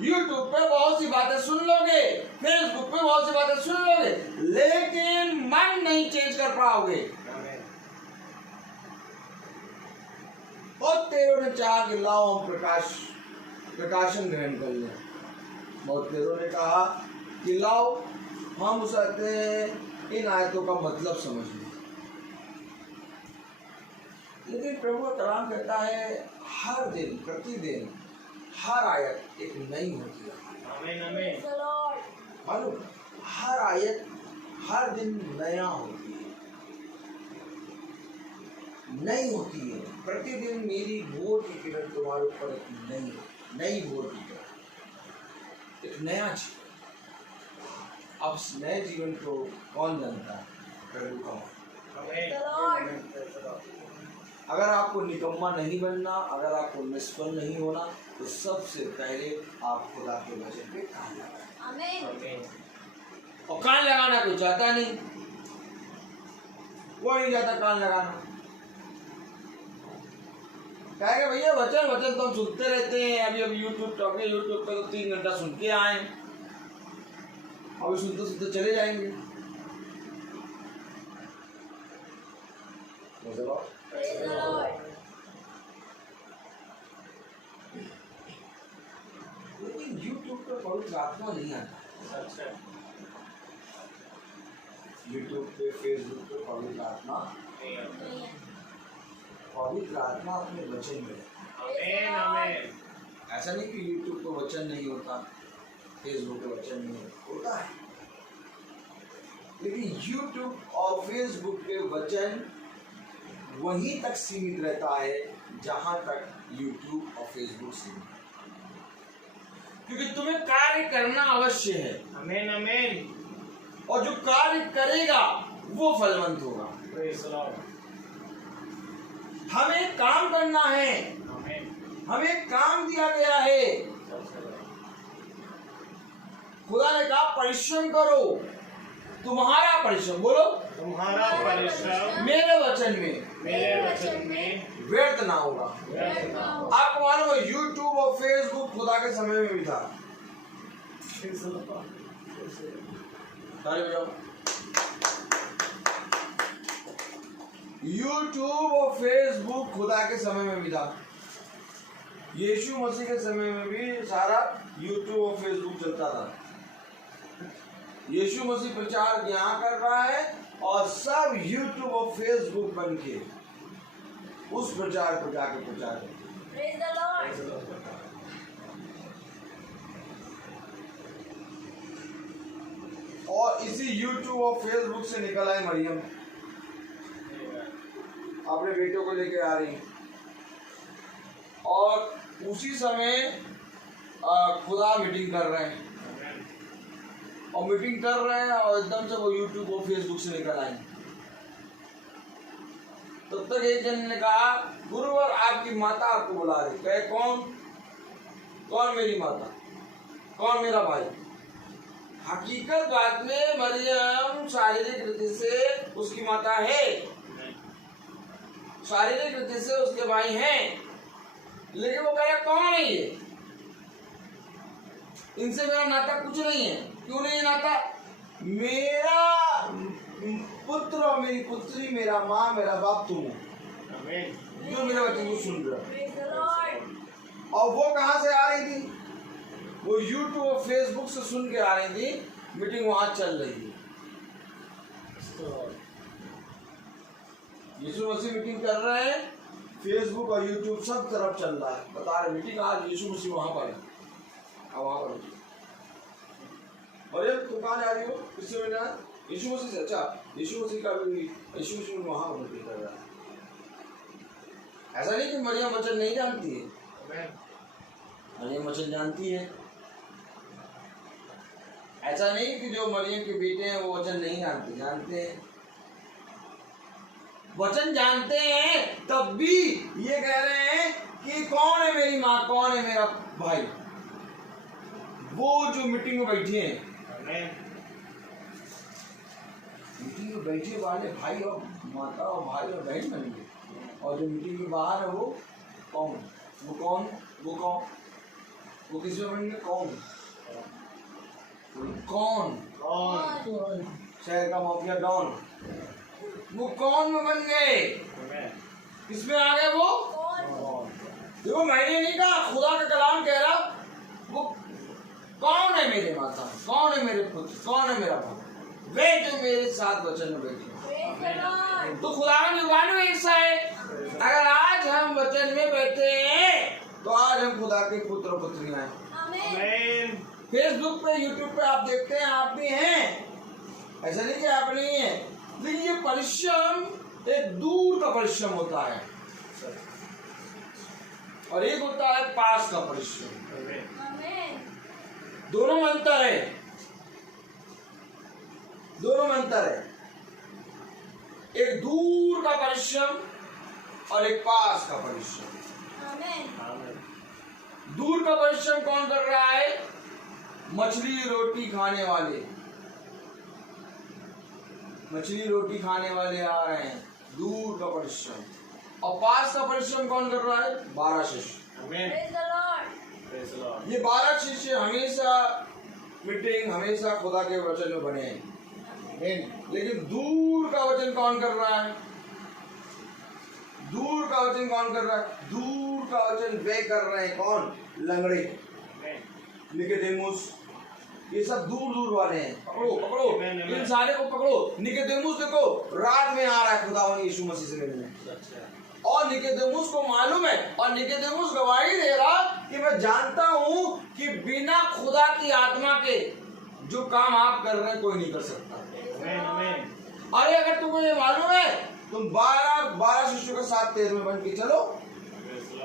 यूट्यूब पे बहुत सी बातें सुन लोगे, फेसबुक पे बहुत सी बातें सुन लोगे, लेकिन मन नहीं चेंज कर पाओगे। बहुत तेरों ने चाहा कि लाओ हम प्रकाशन ग्रहण कर लें, बहुत तेरों ने कहा कि लाओ हम चाहते हैं इन आयतों का मतलब समझ लें, लेकिन प्रभु का कलाम कहता है हर दिन प्रतिदिन हर आयत एक नई होती है। मालूम, हर आयत हर दिन नया होती है, नई होती है। प्रतिदिन मेरी भोर की किरण तुम्हारे ऊपर एक नई भोर की किरण, एक नया जीवन। अब इस नए जीवन को कौन जानता है? प्रभु का। अगर आपको निकम्मा नहीं बनना, अगर आपको निष्फल नहीं होना, तो सबसे पहले आप खुदा के वचन पे कान लगाएं। और कान लगाना कोई चाहता नहीं, कोई नहीं चाहता कान लगाना। कहेगा भैया वचन वचन तो हम सुनते रहते हैं, अभी यूट्यूब पे तो 3 घंटा सुन के आए, अभी सुनते सुनते चले जाएंगे। लेकिन यूट्यूब पे पवित्र आत्मा नहीं आता। यूट्यूब पे फेसबुक पे पवित्र आत्मा अपने वचन में। ऐसा नहीं कि यूट्यूब पे वचन नहीं होता, फेसबुक पे वचन नहीं होता है, लेकिन यूट्यूब और फेसबुक पे वचन वहीं तक सीमित रहता है जहां तक यूट्यूब और फेसबुक सीमित, क्योंकि तुम्हें कार्य करना अवश्य है। आमीन आमीन। और जो कार्य करेगा वो फलवंत होगा। हमें काम करना है, हमें काम दिया गया है। खुदा ने कहा परिश्रम करो, तुम्हारा परिश्रम, बोलो तुम्हारा परिश्रम मेरे वचन में व्यर्थ ना होगा। आपको मालूम है यूट्यूब और फेसबुक खुदा के समय में भी था। यूट्यूब और फेसबुक खुदा के समय में भी था। यीशु मसीह के समय में भी सारा यूट्यूब और फेसबुक चलता था। यीशु मसीह प्रचार यहाँ कर रहा है और सब यूट्यूब और फेसबुक बन के उस प्रचार को जाके प्रचार करते। और इसी यूट्यूब और फेसबुक से निकल आई मरियम, अपने बेटों को लेके आ रही, और उसी समय खुदा मीटिंग कर रहे हैं, और मीटिंग कर रहे हैं और एकदम से वो यूट्यूब और फेसबुक से निकल आए। तब तक एक जन ने कहा गुरुवर आपकी माता आपको बुला रही। कहे कौन? कौन मेरी माता, कौन मेरा भाई। हकीकत बात में मरियम शारीरिक रीति से उसकी माता है, शारीरिक रीति से उसके भाई हैं, लेकिन वो कह रहा कौन है ये, इनसे मेरा नाता कुछ नहीं है। क्यों नहीं है नाता? मेरा पुत्र और मेरी पुत्री, मेरा माँ मेरा बाप तुम हो, जो मेरे बच्चे को सुन रहे Praise the Lord. और वो कहाँ से आ रही थी? वो यूट्यूब और फेसबुक से सुन के आ रही थी, मीटिंग वहां चल रही थी। यीशु मसीह मीटिंग कर रहे हैं, फेसबुक और यूट्यूब सब तरफ चल रहा है, बता रहे मीटिंग आज यीशु मसीह वहां पर है, वहां पर। और ये तुम कहाँ जा रही हो? किससे मिलना है? यीशु मसीह से। अच्छा, यीशु मसीह का भी, यीशु मसीह वहां पर मीटिंग कर रहा है। ऐसा नहीं कि मरियम वचन नहीं जानती है, मरियम वचन जानती है। ऐसा नहीं कि जो मरियम के बेटे हैं वो वचन नहीं जानते, जानते हैं, वचन जानते हैं, तब भी ये कह रहे हैं कि कौन है मेरी माँ, कौन है मेरा भाई। वो जो मीटिंग में बैठे हैं, मीटिंग में बैठे वाले भाई और माता और भाई और बहन बनेंगे, और जो मीटिंग के बाहर है वो कौन, वो कौन, वो कौन, वो किस में बनेंगे, कौन कौन कौन, शहर का माफिया डॉन, वो कौन में बन गए, किसमें आ गए वो। देखो मैंने नहीं कहा, खुदा का कलाम कह रहा, वो कौन है मेरे माता, कौन है मेरे पुत्र, कौन है मेरा भाई, वे जो मेरे साथ वचन में बैठे। Praise the Lord. तो खुदा का जुबान में हिस्सा है। अगर आज हम वचन में बैठे हैं तो आज हम खुदा के पुत्र और पुत्रियां हैं। Amen. फेसबुक पे, यूट्यूब पे आप देखते हैं, आप भी हैं, ऐसा नहीं कि आप नहीं हैं, लेकिन ये परिश्रम एक दूर का परिश्रम होता है और एक होता है पास का परिश्रम। Amen. दोनों में अंतर है, दोनों में अंतर है, एक दूर का परिश्रम और एक पास का परिश्रम। Amen. दूर का परिश्रम कौन कर रहा है? मछली रोटी खाने वाले, मछली रोटी खाने वाले आ रहे हैं, दूर का परिश्रम। और पास का परिश्रम कौन कर रहा है? 12 शिष्य। Praise the Lord. Praise the Lord. ये 12 शिष्य हमेशा मीटिंग, हमेशा खुदा के वचन में बने हैं, लेकिन दूर का वचन कौन कर रहा है? दूर का वचन कौन कर रहा है? दूर का वचन वे कर रहे हैं, कौन? लंगड़े, निकोदेमुस, ये सब दूर दूर वाले हैं। पकड़ो पकड़ो, इन सारे को पकड़ो। निकोदेमुस देखो रात में आ रहा है खुदा यीशु मसीह से मिलने, और निकोदेमुस को मालूम है, और निकोदेमुस गवाही दे रहा कि मैं जानता हूं कि बिना खुदा की आत्मा के जो काम आप कर रहे हैं कोई नहीं कर सकता। अरे अगर तुमको ये मालूम है, तुम 12 शिष्यों के साथ 13वें बन के चलो,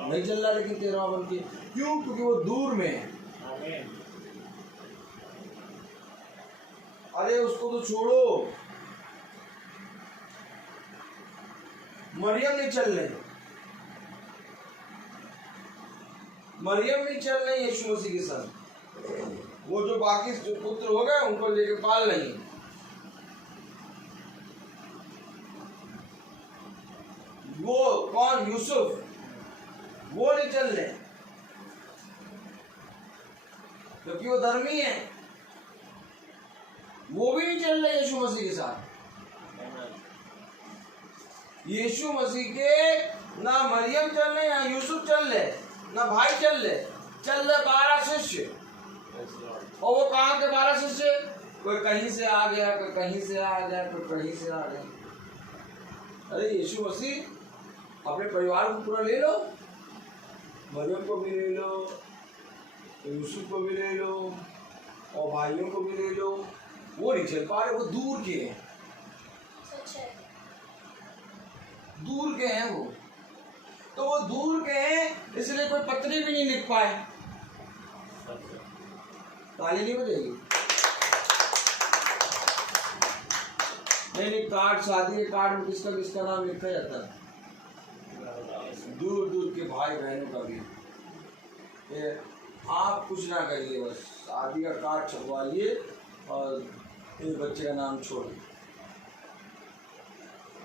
नहीं चल रहा लेकिन 13वां बन के, क्यों? क्योंकि वो दूर में है। अरे उसको तो छोड़ो, मरियम नहीं चल रही, मरियम नहीं चल रही यीशु मसीह के साथ। वो जो बाकी जो पुत्र हो गए उनको लेके पाल रही, वो कौन? यूसुफ, वो नहीं चल रहे क्योंकि वो धर्मी है, वो भी नहीं चल रहे यीशु मसीह के साथ। यीशु मसीह के ना मरियम चल रहे, ना यूसुफ चल रहे, ना भाई चल रहे, चल रहे 12 शिष्य। और वो कहाँ के 12 शिष्य? कोई कहीं से आ गया, कोई कहीं से आ गया, कोई कहीं से आ गया। अरे यीशु मसीह अपने परिवार को पूरा ले लो, मरियम को भी ले लो, यूसुफ को भी ले लो, और भाइयों को भी ले लो, वो नहीं चल पा रहे, वो दूर के हैं, सच है। दूर के हैं वो, तो वो दूर के हैं इसलिए कोई पत्री भी नहीं लिख पाए। ताली नहीं बजेगी? नहीं, कार्ड, शादी के कार्ड में किसका किसका नाम लिखा जाता है, दूर दूर के भाई बहनों का भी। ये आप कुछ ना करिए, बस शादी का कार्ड छपवाइए और एक बच्चे का नाम छोड़िए।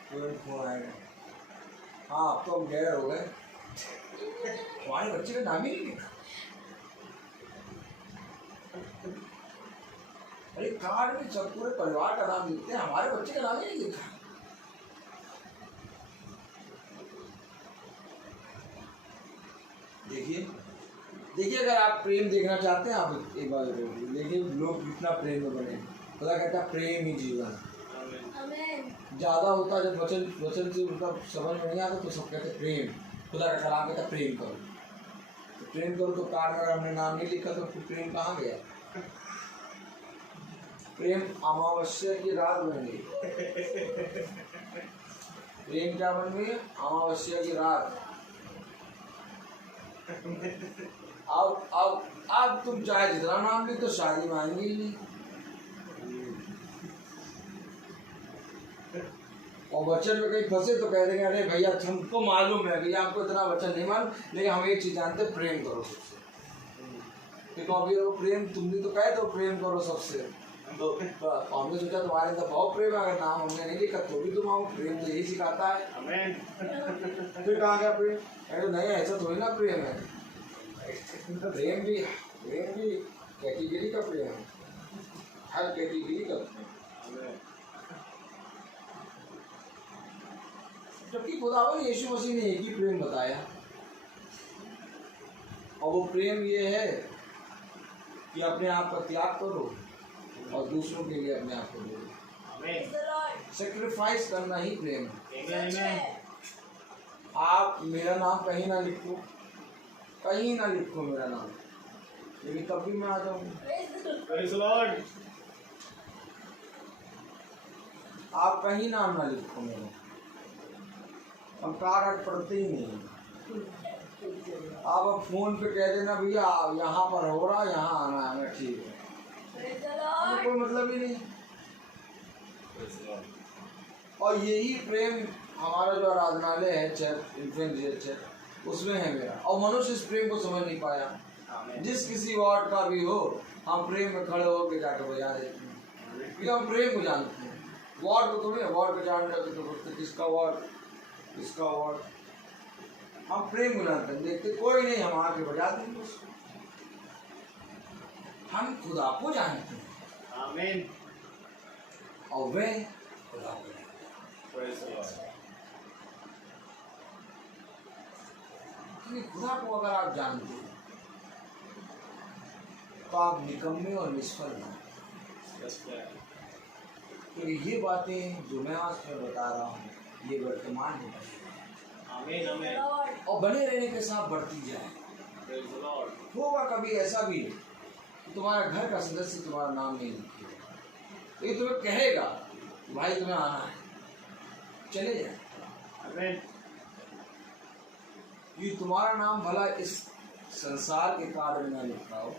तुरंत फोन आएगा, हाँ अब तो हम गैर हो गए, हमारे बच्चे का नाम ही नहीं लिखा। अरे कार्ड में सब पूरे परिवार का नाम लिखते हैं, हमारे बच्चे का नाम ही नहीं लिखा। देखिए देखिए, अगर आप प्रेम देखना चाहते हैं, आप एक बार देखिए लोग कितना प्रेम में बने। खुदा कहता है प्रेम ही जीवन। ज्यादा होता जब वचन वचन से उनका समझ में नहीं आता तो सब कहते प्रेम। खुदा का कलाम कहता प्रेम करो, तो प्रेम करो। तो कार्ड में अगर हमने नाम नहीं लिखा तो फिर प्रेम कहाँ गया? प्रेम अमावस्या की रात बन गई। प्रेम क्या बन गई? अमावस्या की रात। अब तुम चाहे जितना नाम लिख तो शादी में आएंगे ही नहीं। और वचन में कहीं फंसे तो कह देंगे अरे भैया हमको मालूम है भैया, आपको इतना वचन नहीं मालूम, लेकिन हम एक चीज जानते प्रेम करो सबसे। देखो अभी वो प्रेम तुमने तो कहे तो प्रेम करो सबसे, तो हमने सोचा तुम्हारे अंदर बहुत प्रेम है, अगर नाम हमने नहीं लिखा तो भी तुम आओ। प्रेम तो यही सिखाता है। फिर कहाँ गया प्रेम? अरे नहीं, ऐसा थोड़ी ना प्रेम है। प्रेम भी कैटेगरी का प्रेम है, हर कैटेगरी का प्रेम। जबकि खुदावन यीशु मसीह ने एक ही प्रेम बताया, और वो प्रेम ये है कि अपने आप का त्याग करो और दूसरों के लिए अपने आप को दो। सेक्रीफाइस करना ही प्रेम है। आप मेरा नाम कहीं ना लिखो, कहीं ना लिखो मेरा नाम, लेकिन तब भी मैं आ जाऊंगा। आप कहीं नाम ना लिखो मेरा, हम कार्ड पढ़ते ही नहीं। आप फोन पे कह देना भैया यहाँ पर हो रहा, यहाँ आना है, ठीक है, कोई मतलब ही नहीं। और यही प्रेम हमारा जो आराधनालय है चर्च, इन्फेंट चर्च, उसमें है मेरा। और मनुष्य इस प्रेम को समझ नहीं पाया। जिस किसी वार्ड का भी हो, हम प्रेम में खड़े होकर जाकर बजा देते हैं, क्योंकि हम प्रेम को जानते हैं। वार्ड को थोड़ी, वार्ड को जान जाते तो किसका वार्ड, किसका वार्ड, हम प्रेम को जानते हैं। देखते कोई नहीं, हम आके बजा देंगे उसको। हम खुदा को जानते हैं, आमीन, और वे खुदा को जानते हैं। खुदा को अगर आप जानते हो तो आप निकम्मे और निष्फल ना, क्योंकि ये बातें जो मैं आज में बता रहा हूँ ये वर्तमान में आमीन, आमीन, और बने रहने के साथ बढ़ती जाए। होगा कभी ऐसा भी कि तुम्हारा घर का सदस्य तुम्हारा नाम नहीं लिखेगा, ये तुम्हें कहेगा भाई तुम्हें आना है, चले जाए। आमीन। ये तुम्हारा नाम भला इस संसार के कार्ड में ना लिखा हो,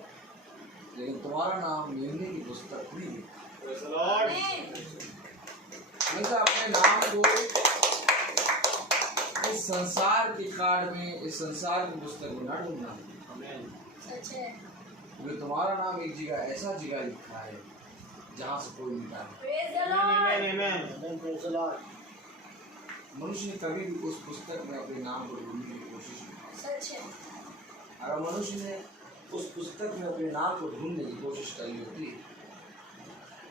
लेकिन तुम्हारा नाम निर्णय की पुस्तक में लिखा। हमेशा अपने नाम को इस संसार के कार्ड में, इस संसार की पुस्तक में ना ढूंढना, क्योंकि तुम्हारा नाम एक जगह ऐसा जगह लिखा है जहाँ से कोई मिटा नहीं। मनुष्य ने कभी भी उस पुस्तक में अपने नाम को ढूंढने की कोशिश नहीं। अगर मनुष्य ने उस पुस्तक में अपने नाम को ढूंढने की कोशिश करी होती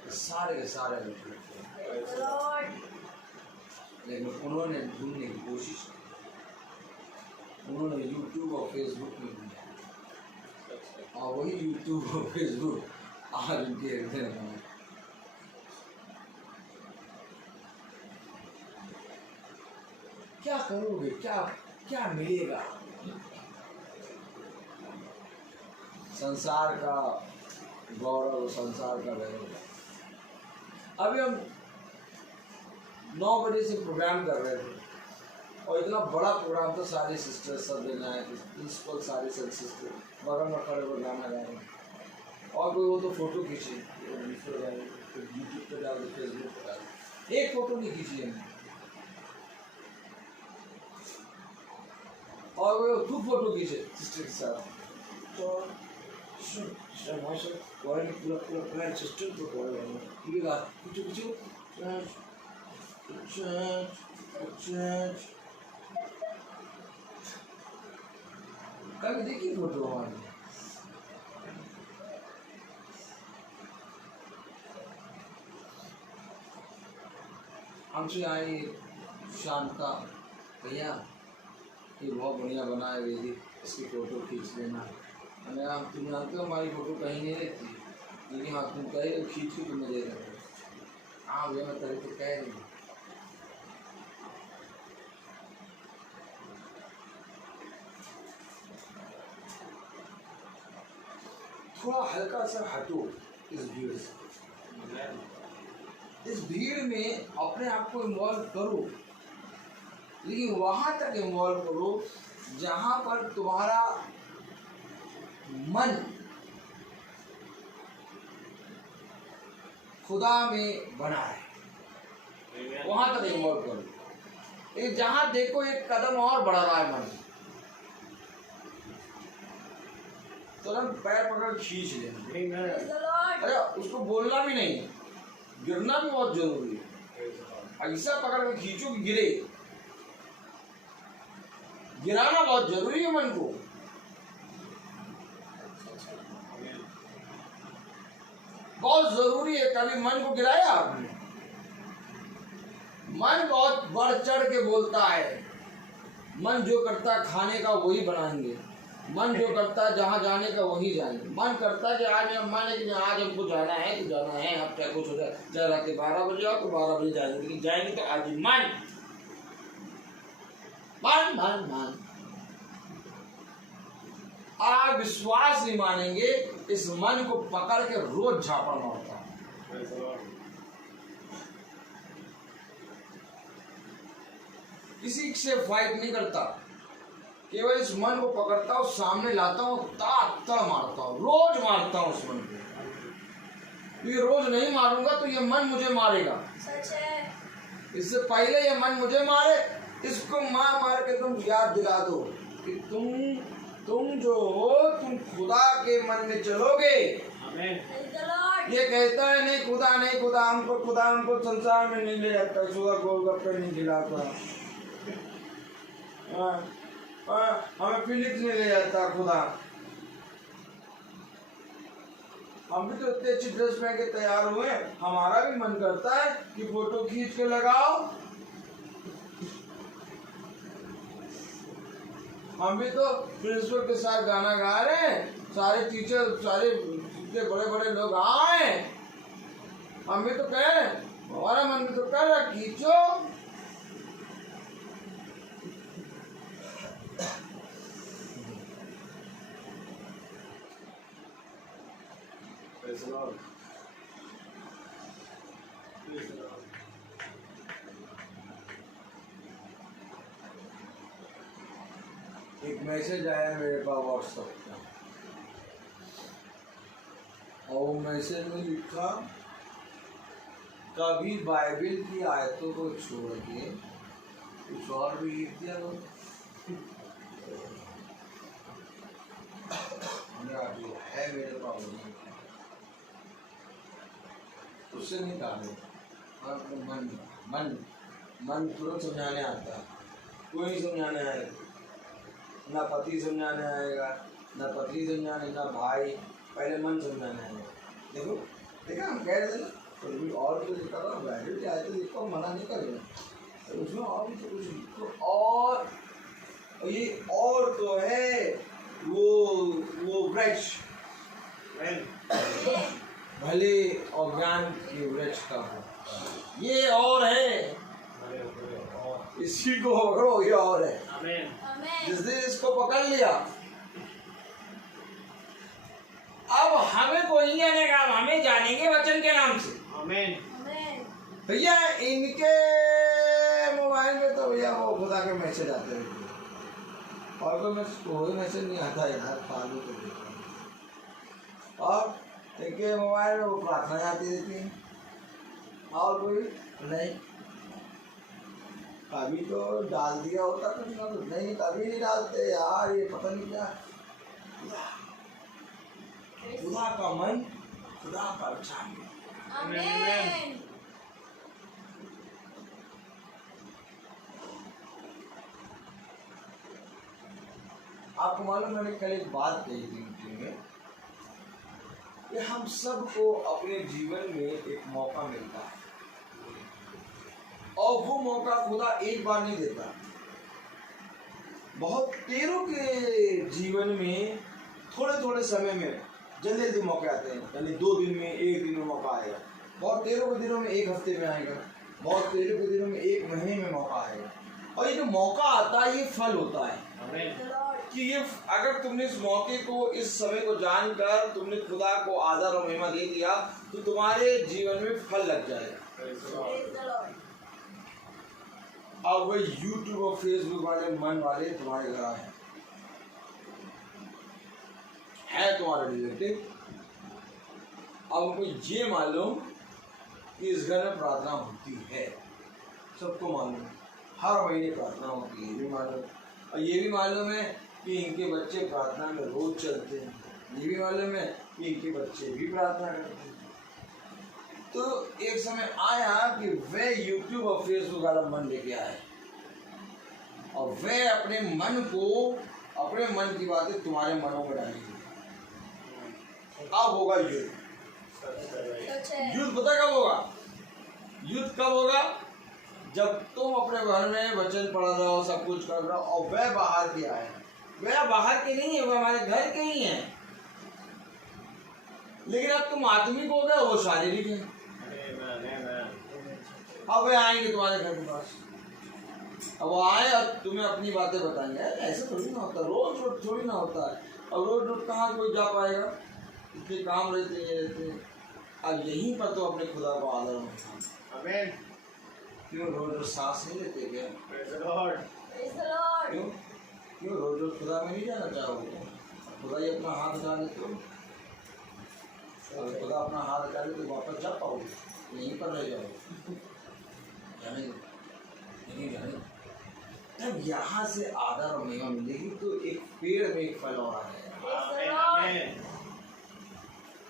तो सारे के सारे लेकिन उन्होंने ढूंढने की कोशिश की। उन्होंने यूट्यूब और फेसबुक में ढूंढा, और वही यूट्यूब और फेसबुक आज उनके हृदय में। क्या करोगे, क्या क्या मिलेगा? संसार का गौरव, संसार का वैभव। अभी हम 9 बजे से प्रोग्राम कर रहे थे, और इतना बड़ा प्रोग्राम था, सारे सिस्टर्स सब लेना आए थे, प्रिंसिपल सारे सब सिस्टर बगल में खड़े हो गाना गा रहे हैं, और कोई वो तो फोटो खींचे, यूट्यूब पे डाल दे, फेसबुक पे डाल दे, एक फोटो नहीं खींची हमने, और वो 2 फोटो खींचे सिस्टर के साथ। तो पूरा सिस्टम को ठीक है कुछ कल देखी फोटो हमारी हमसे आई शांता भैया ये बहुत बढ़िया बना है वेदी इसकी फ़ोटो खींच लेना। मैंने कहा तुम जानते हो हमारी फ़ोटो कहीं नहीं रहती लेकिन हाँ तुम कहे तो खींच के तुम्हें दे रहे हो। हाँ भैया मैं तेरे को कह रही हूँ। थोड़ा हल्का सा हटो इस भीड़ से, इस भीड़ में अपने आप को इन्वॉल्व करो लेकिन वहां तक इन्वॉल्व करो जहां पर तुम्हारा मन खुदा में बना है, वहां तक इन्वॉल्व करो। एक जहां देखो एक कदम और बढ़ रहा है मन, तुरंत पैर पकड़ खींच लेना। अरे उसको बोलना भी नहीं, गिरना भी बहुत जरूरी है। ऐसा पकड़ के खींचो कि गिरे, गिराना बहुत जरूरी है मन को। बहुत जरूरी है। कभी मन को गिराया आपने? मन बहुत बढ़ चढ़ के बोलता है। मन जो करता है खाने का वही बनाएंगे, मन जो करता है जहाँ जाने का वही जाएंगे। मन करता है कि आज मन है कि आज हमको जाना है तो जाना है, अब चाहे कुछ हो जाए, चाहे रात के 12 बजे आओ तो 12 बजे जाएंगे, लेकिन जाएंगे तो आज मन मन मन मन। आप विश्वास नहीं मानेंगे, इस मन को पकड़ के रोज झापड़ मारता है। किसी से फाइट नहीं करता, केवल इस मन को पकड़ता हूँ, सामने लाता हूँ, ता मारता हूँ, रोज मारता हूँ इस मन को। ये रोज नहीं मारूंगा तो ये मन मुझे मारेगा। सच है। इससे पहले ये मन मुझे मारे, इसको मार के तुम याद दिला दो कि तुम जो हो तुम खुदा के मन में चलोगे। ये कहता है नहीं खुदा हमको संसार में नहीं ले जाता, सुबह गोलगप्पे नहीं खिलाता, हमें फिलिप्स नहीं ले जाता खुदा। हम भी तो इतने अच्छी ड्रेस पहन के तैयार हुए, हमारा भी मन करता है कि फोटो खींच के लगाओ। हम भी तो प्रिंसिपल के साथ गाना गा रहे हैं, सारे टीचर सारे इतने बड़े बड़े लोग आए, हम भी तो कह रहे हैं, हमारा मन भी तो कर रहा खींचो। एक मैसेज आया मेरे पास व्हाट्सएप पे, और मैसेज में लिखा कभी बाइबल की आयतों को छोड़ के कुछ और भी लिख दिया लोग। जो है मेरे पास उससे नहीं कहा, मन मन मन तुरंत समझाने आता है, कोई नहीं समझाने आएगा, ना पति समझाने आएगा, ना पत्नी समझाने, ना भाई, पहले मन समझाने आएगा। देखो देखा हम कह रहे थे ना, और तो लिखा था बाइबल के आयतें लिखो, मना नहीं करेगा, तो उसमें और भी तो कुछ लिखो। और ये और तो है वो वृक्ष भले और ज्ञान के वृक्ष का हो, ये और है, इसी को पकड़ो, ये और है। जिस दिन इसको पकड़ लिया, अब हमें कोई नहीं जानेगा, हमें जानेंगे वचन के नाम से। भैया इनके मोबाइल में तो भैया वो खुदा के मैसेज आते हैं, और कोई मैसेज नहीं आता यार, फालतू तो देखो। और इनके मोबाइल में वो प्रार्थना आती रहती है, और कोई नहीं। कभी तो डाल दिया होता कुछ ना कुछ, नहीं कभी नहीं डालते यार, ये पता नहीं क्या। खुदा का मन, खुदा का विचार। आमीन। आपको मालूम, मैंने कल एक बात कही थी मीटिंग में कि हम सबको अपने जीवन में एक मौका मिलता है और वो मौका खुदा एक बार नहीं देता। बहुत तेरों के जीवन में थोड़े थोड़े समय में जल्दी जल्दी मौके आते हैं, यानी 2 दिन में, 1 दिन में मौका आएगा। बहुत तेरों के दिनों में 1 हफ्ते में आएगा, बहुत तेरों के दिनों में 1 महीने में मौका आएगा। और ये जो मौका आता है ये फल होता है कि ये अगर तुमने इस मौके को, इस समय को जानकर तुमने खुदा को आदर और महिमा दे दिया तो तुम्हारे जीवन में फल लग जाएगा। अब वह YouTube और Facebook वाले मन वाले तुम्हारे घर आए है तुम्हारे रिलेटिव। अब उनको ये मालूम कि इस घर में प्रार्थना होती है, सबको मालूम है, हर महीने प्रार्थना होती है, ये भी मालूम। और ये भी मालूम है कि इनके बच्चे प्रार्थना में रोज चलते हैं, ये भी मालूम है कि इनके बच्चे भी प्रार्थना करते हैं। तो एक समय आया कि वे YouTube और Facebook वाला मन लेके आए और वे अपने मन को, अपने मन की बातें तुम्हारे मनों में डालेंगे। अब होगा युद्ध। युद्ध पता कब होगा? युद्ध कब होगा? जब तुम अपने घर में वचन पढ़ रहे हो, सब कुछ कर रहे हो और वह बाहर के आए। वह बाहर के नहीं है, वह हमारे घर के ही हैं, लेकिन अब तुम आत्मिक हो गए, वो शारीरिक है। अब वे आएंगे तुम्हारे घर के पास, अब वो आए और तुम्हें अपनी बातें बताएंगे। ऐसे थोड़ी ना होता, रोज रोज थोड़ी ना होता है। अब रोज रोज कहाँ कोई जा पाएगा, इतने काम रहते हैं, रहते हैं। अब यहीं पर तो अपने खुदा को आदर होता है। क्यों रोज रोज सांस नहीं लेते क्या? क्यों क्यों रोज रोज खुदा में नहीं जाना चाहोगे? खुदा ही अपना हाथ हटा देते हो, अगर खुदा अपना हाथ हटा ले तो वापस जा पाओगे, यहीं पर रह जाओगे। जाने नहीं जाने तब यहाँ से आदर और महिमा मिलेगी तो एक पेड़ में एक फल और आएगा।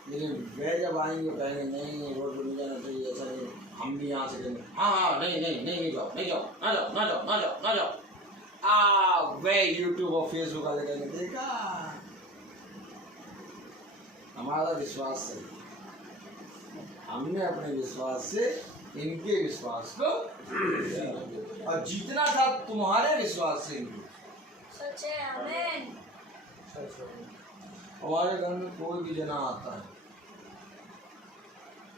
लेकिन वे जब आएंगे कहेंगे नहीं रोज रोज नहीं जाना चाहिए, ऐसा नहीं, हम भी यहाँ से करेंगे, हाँ नहीं जाओ, ना जाओ। वे YouTube और Facebook वाले कहेंगे देखा हमारा विश्वास सही, हमने अपने विश्वास से इनके विश्वास को और जीतना था तुम्हारे विश्वास से इनको। सच है, आमीन। हमारे घर में कोई भी जना आता है,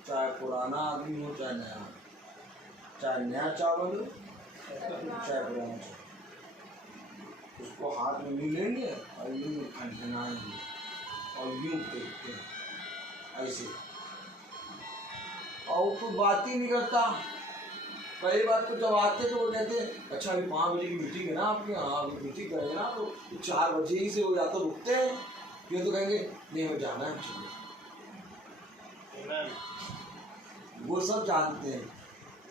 चाहे पुराना आदमी हो चाहे नया चावल हो चाहे पुराना चावल, उसको हाथ में ली लेंगे और यूं खनखनाएंगे और यूं देखते हैं ऐसे, और कोई बात ही नहीं करता। पहली बात तो जब आते तो वो कहते हैं अच्छा अभी 5 बजे की मीटिंग है ना आपके यहाँ, अभी मीटिंग करेंगे ना, तो 4 बजे ही से वो या तो रुकते हैं या तो कहेंगे नहीं हमें जाना है चलिए। वो सब जानते हैं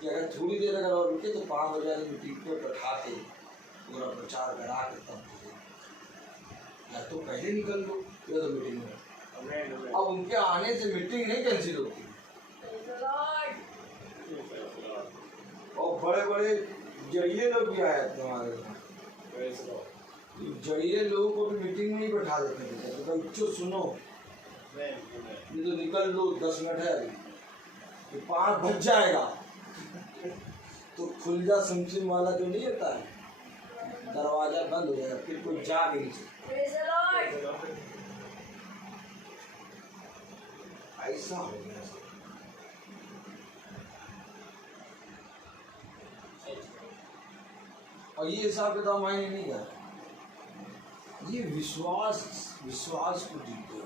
कि अगर थोड़ी देर अगर और रुके तो 5 बजे वाली मीटिंग को बैठा के पूरा प्रचार करा के तब या तो पहले निकल लो या तो मीटिंग में। अब उनके आने से मीटिंग नहीं कैंसिल होती। और बड़े बड़े जड़िए लोग भी आए थे हमारे यहाँ, जड़िए लोगों को भी मीटिंग में ही बैठा देते थे, तो भाई बच्चों सुनो ये तो निकल लो 10 मिनट है अभी, 5 बज जाएगा तो खुल जा समचिन वाला जो नहीं होता है, दरवाजा बंद हो जाएगा, फिर कोई जा भी नहीं सकता। ऐसा हो गया। और ये हिसाब किताब मायने नहीं करता, ये विश्वास को जीते हो।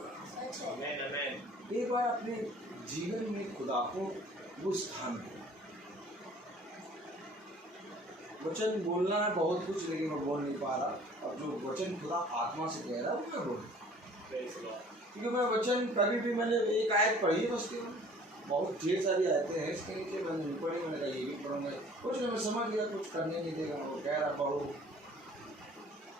एक बार अपने जीवन में खुदा को वो स्थान दो। वचन बोलना है बहुत कुछ, लेकिन मैं बोल नहीं पा रहा, और जो वचन खुदा आत्मा से कह रहा है वो मैं बोलूँ, क्योंकि मैं वचन कभी भी मैंने एक आयत पढ़ी है बस, बहुत ढेर सारी आयतें हैं इसके नीचे, मैंने नहीं पढ़ी, मैंने कहा ये भी पढ़ूंगा, कुछ नहीं मैं समझ लिया, कुछ करने नहीं देगा, वो कह रहा पढ़ो,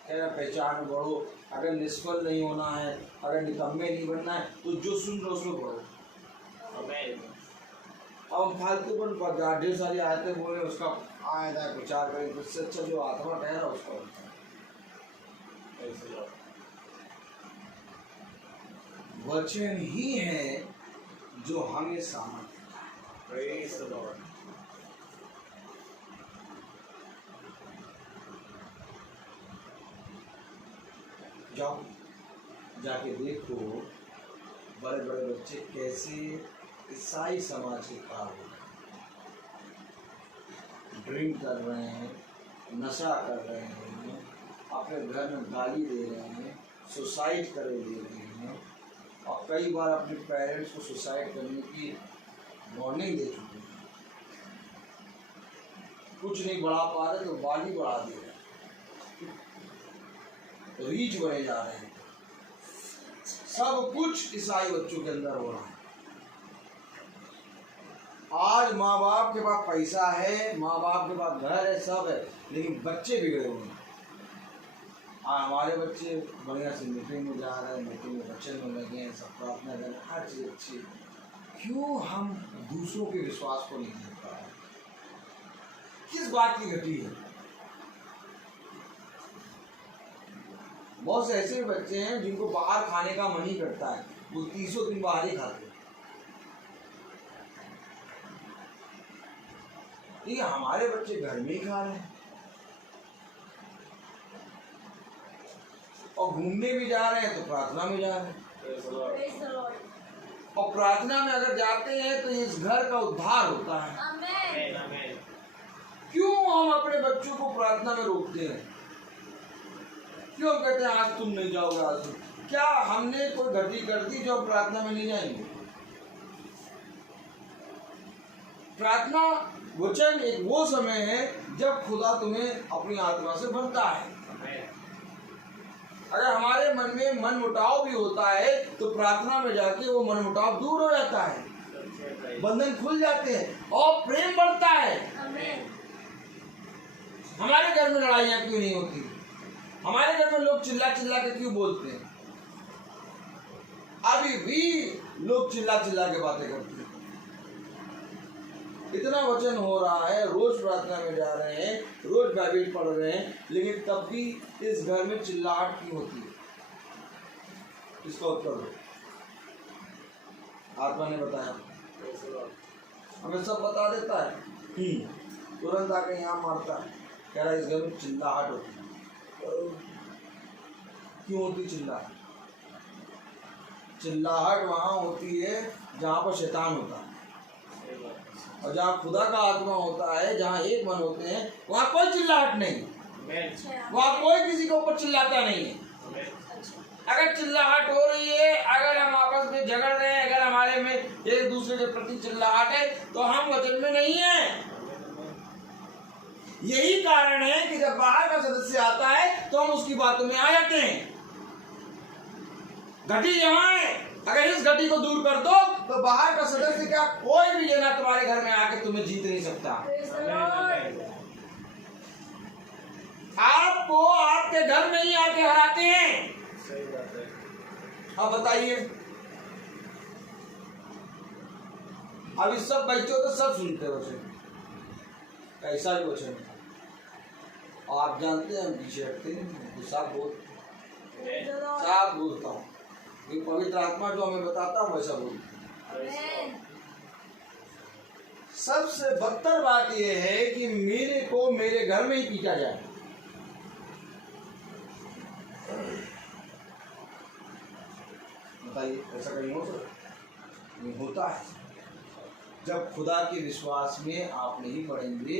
कह रहा पहचान बढ़ो, अगर निष्फल नहीं होना है, अगर निकम्मे नहीं बनना है तो जो सुन रहे उसमें बढ़ो। अब हम फालतूपन पर ढेर सारी आयतें बोले उसका आयता विचार करें, तो उससे अच्छा जो आत्मा कह रहा उसका वचन ही है जो हमें सामर्थ्य। जाओ जाके देखो बड़े बड़े बच्चे कैसे ईसाई समाज के पार हो ड्रिंक कर रहे हैं, नशा कर रहे हैं, अपने घर में गाली दे रहे हैं, सुसाइड करे दे रहे हैं, और कई बार अपने पेरेंट्स को सुसाइड करने की वार्निंग दे चुके हैं। कुछ नहीं बढ़ा पा रहे तो बाली बढ़ा दे रहे हैं, रीच बने जा रहे हैं। सब कुछ ईसाई बच्चों के अंदर हो रहा है। आज माँ बाप के पास पैसा है, माँ बाप के पास घर है, सब है, लेकिन बच्चे बिगड़े हुए हैं। हमारे बच्चे बढ़िया से मीटिंग में जा रहे हैं, मीटिंग में वचन में लगे हैं, सब प्रार्थना कर रहे हैं, हर चीज अच्छी। क्यों हम दूसरों के विश्वास को नहीं देख पा रहे? किस बात की घटी है? बहुत से ऐसे बच्चे हैं जिनको बाहर खाने का मन ही करता है, वो 300 दिन बाहर ही खाते हैं। ये हमारे बच्चे घर में ही खा रहे हैं और घूमने भी जा रहे हैं तो प्रार्थना में जा रहे हैं, और प्रार्थना में अगर जाते हैं तो इस घर का उद्धार होता है। क्यों हम अपने बच्चों को प्रार्थना में रोकते हैं? क्यों हम कहते हैं आज तुम नहीं जाओगे? आज क्या हमने कोई गलती कर दी जो प्रार्थना में नहीं जाएंगे? प्रार्थना वचन एक वो समय है जब खुदा तुम्हें अपनी आत्मा से भरता है। अगर हमारे मन में मन मुटाव भी होता है तो प्रार्थना में जाके वो मन मुटाव दूर हो जाता है, बंधन खुल जाते हैं और प्रेम बढ़ता है। हमारे घर में लड़ाइयाँ क्यों नहीं होती? हमारे घर में लोग चिल्ला चिल्ला के क्यों बोलते हैं? अभी भी लोग चिल्ला चिल्ला के बातें करते हैं। इतना वचन हो रहा है, रोज प्रार्थना में जा रहे हैं, रोज बाइबल पढ़ रहे हैं, लेकिन तब भी इस घर में चिल्लाहट क्यों होती है? इसका उत्तर दो। आत्मा ने बताया, हमें सब बता देता है, तुरंत आके यहाँ मारता है, कह रहा है इस घर में चिल्लाहट होती है। क्यों होती चिल्लाहट? चिल्लाहट वहां होती है जहां पर शैतान होता है, और जहाँ खुदा का आत्मा होता है, जहाँ एक मन होते हैं, वहाँ कोई चिल्लाहट नहीं, वहाँ कोई किसी के ऊपर चिल्लाता नहीं है। अगर चिल्लाहट हो रही है, अगर हम आपस में झगड़ रहे हैं, अगर हमारे में एक दूसरे के प्रति चिल्लाहट है, तो हम वचन में नहीं है। यही कारण है कि जब बाहर का सदस्य आता है तो हम उसकी बातों में आ जाते हैं। घटी यहाँ है, अगर इस घटी को दूर कर दो तो बाहर का सदस्य क्या कोई भी लेना तुम्हारे घर में आके तुम्हें जीत नहीं सकता। आपको आपके घर में ही आके हराते हैं। हाँ बताइए, अभी सब बैठे हो तो सब सुनते हो वचन, कैसा भी वचन, और आप जानते हैं हम पीछे हटते हैं, साफ बोलता हूँ, ये पवित्र आत्मा जो हमें बताता है वैसा बोलता। सबसे बदतर बात यह है कि मेरे को मेरे घर में ही पीटा जाए। बताइए, ऐसा कहीं हो सकता? नहीं होता है। जब खुदा के विश्वास में आप नहीं पड़ेंगे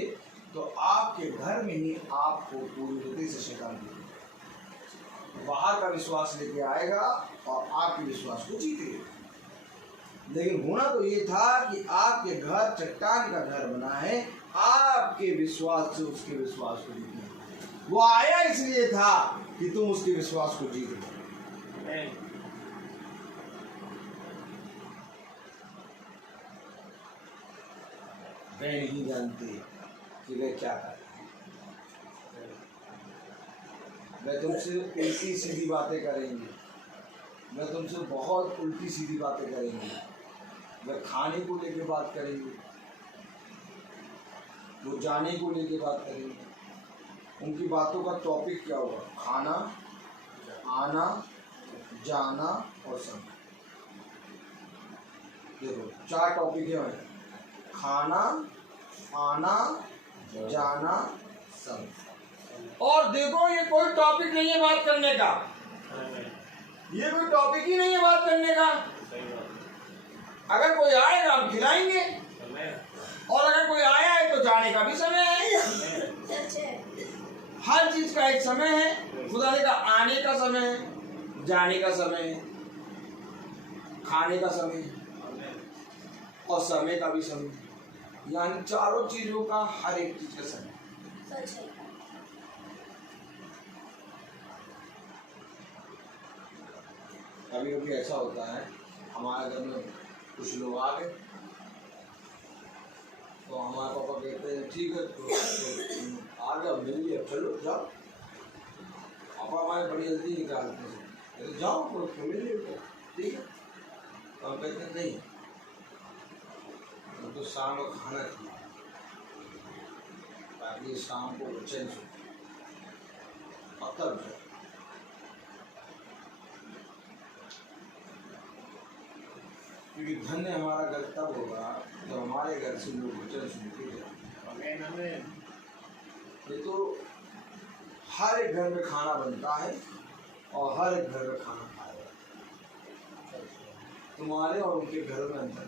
तो आपके घर में ही आपको पूरी रीति से शैतान बाहर का विश्वास लेके आएगा और आपके विश्वास को जीतेगा। लेकिन होना तो ये था कि आपके घर चट्टान का घर बना है, आपके विश्वास से उसके विश्वास को जीतना। वो आया इसलिए था कि तुम उसके विश्वास को जीत लो। वे नहीं जानते कि वे क्या कर रहे हैं। वह तुमसे उल्टी सीधी बातें करेंगे, वह तुमसे बहुत उल्टी सीधी बातें करेंगे, वह खाने को लेके बात करेंगे, वो जाने को लेके बात करेंगे। उनकी बातों का टॉपिक क्या होगा? खाना, आना, जाना और समय। देखो 4 टॉपिक है, खाना, आना, जाना, समय। और देखो ये कोई टॉपिक नहीं है बात करने का, ये कोई टॉपिक ही नहीं है बात करने का। अगर कोई आएगा हम खिलाएंगे, और अगर कोई आया है तो जाने का भी समय है। सच है। हर चीज का एक समय है। खुदा ने कहा आने का समय है, जाने का समय है, खाने का समय है और समय का भी समय है। यानी चारों चीजों का हर एक चीज का समय। सच है। कभी कभी ऐसा होता है हमारे घर में कुछ लोग आ गए तो हमारे पापा कहते हैं ठीक है तो आ गया मिल गया, चलो जाओ। पापा हमारे बड़ी जल्दी निकालते हैं, कहते जाओ तो मिल गया, ठीक है। तो हम कहते हैं नहीं, तो शाम को खाना चाहिए ताकि शाम को चैन से अब तक जाओ। क्योंकि धन्य हमारा घर तब होगा जब हमारे घर से लोग वचन सुन के जाए। ये तो हर एक घर में खाना बनता है और हर एक घर में खाना खाएगा। तुम्हारे और उनके घर में अंतर है।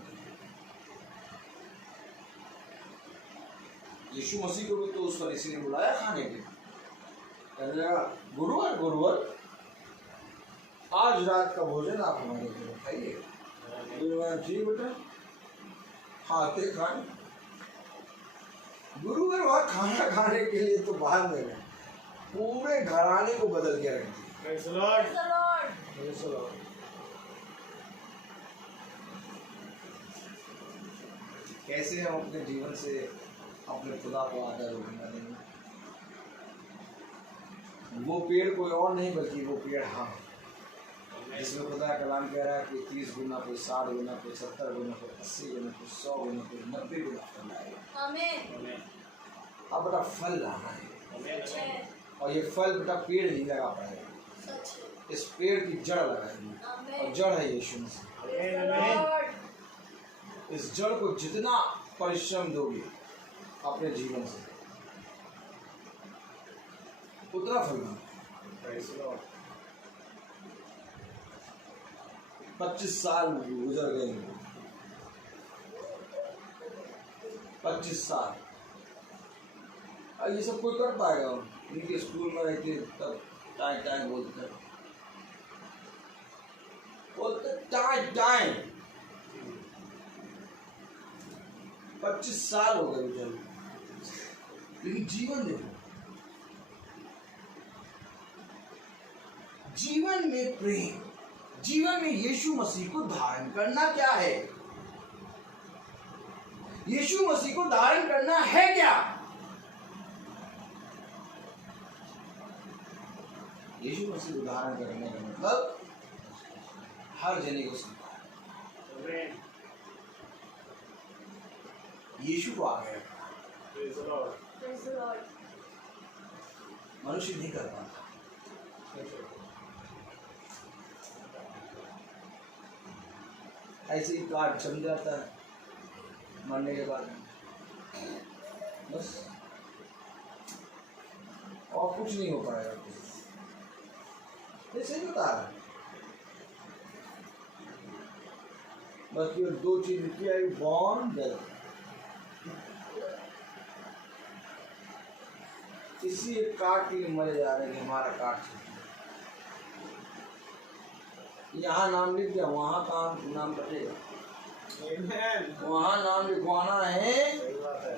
यीशु मसीह को भी तो उस पर इसी ने बुलाया खाने के, कहने लगा गुरुवार गुरुवार आज रात का भोजन आप हमारे घर खाइए। जी बेटा खाते खाने, गुरुवार वहाँ खाना खाने के लिए तो बाहर में गए, पूरे घराने को बदल के रख दिया। Praise the Lord. Praise the Lord. Praise the Lord. कैसे हम अपने जीवन से अपने खुदा को आदर करेंगे? वो पेड़ कोई और नहीं बल्कि वो पेड़ हम, जिसमें खुदा का कलाम कह रहा है कि 30 गुना, कोई 60 गुना, कोई 70 गुना, कोई 80 गुना, कोई 100 गुना, कोई 90 गुना फल आएगा। आमीन। अब बेटा फल लाना है, सच है। और ये फल बेटा पेड़ नहीं लगा पाएगा, सच है। इस पेड़ की जड़ लगाएंगे, और आमीन। जड़ है यीशु मसीह। Praise the Amen. Lord. इस जड़ को जितना परिश्रम दोगे अपने जीवन से उतना फल मिलेगा। Praise the Lord. 25 साल गुजर गए, 25 साल। अब ये सब कोई कर पाएगा? इनके स्कूल में रहते तब टाइम टाइम बोलते टाइम टाइम। 25 साल हो गए गुजर, लेकिन जीवन देखो, जीवन में प्रेम, जीवन में यीशु मसीह को धारण करना क्या है? यीशु मसीह को धारण करना है क्या? यीशु मसीह को धारण करने का मतलब हर जने को स्वीकार, Amen. यीशु को आगे रखना। Praise the Lord. Praise the Lord. मनुष्य नहीं कर पाता। ऐसे ही कार्ड जम जाता है मरने के बाद, बस और कुछ नहीं हो पाएगा। ये सही बता रहा है। बस केवल 2 चीज लिखी है, बॉर्न डेथ। इसी एक कार्ड के लिए मरे जा रहे हैं कि हमारा कार्ड चाहिए। यहाँ नाम लिख दिया, वहाँ काम नाम कटेगा। Amen. वहाँ नाम लिखवाना है सही बात है।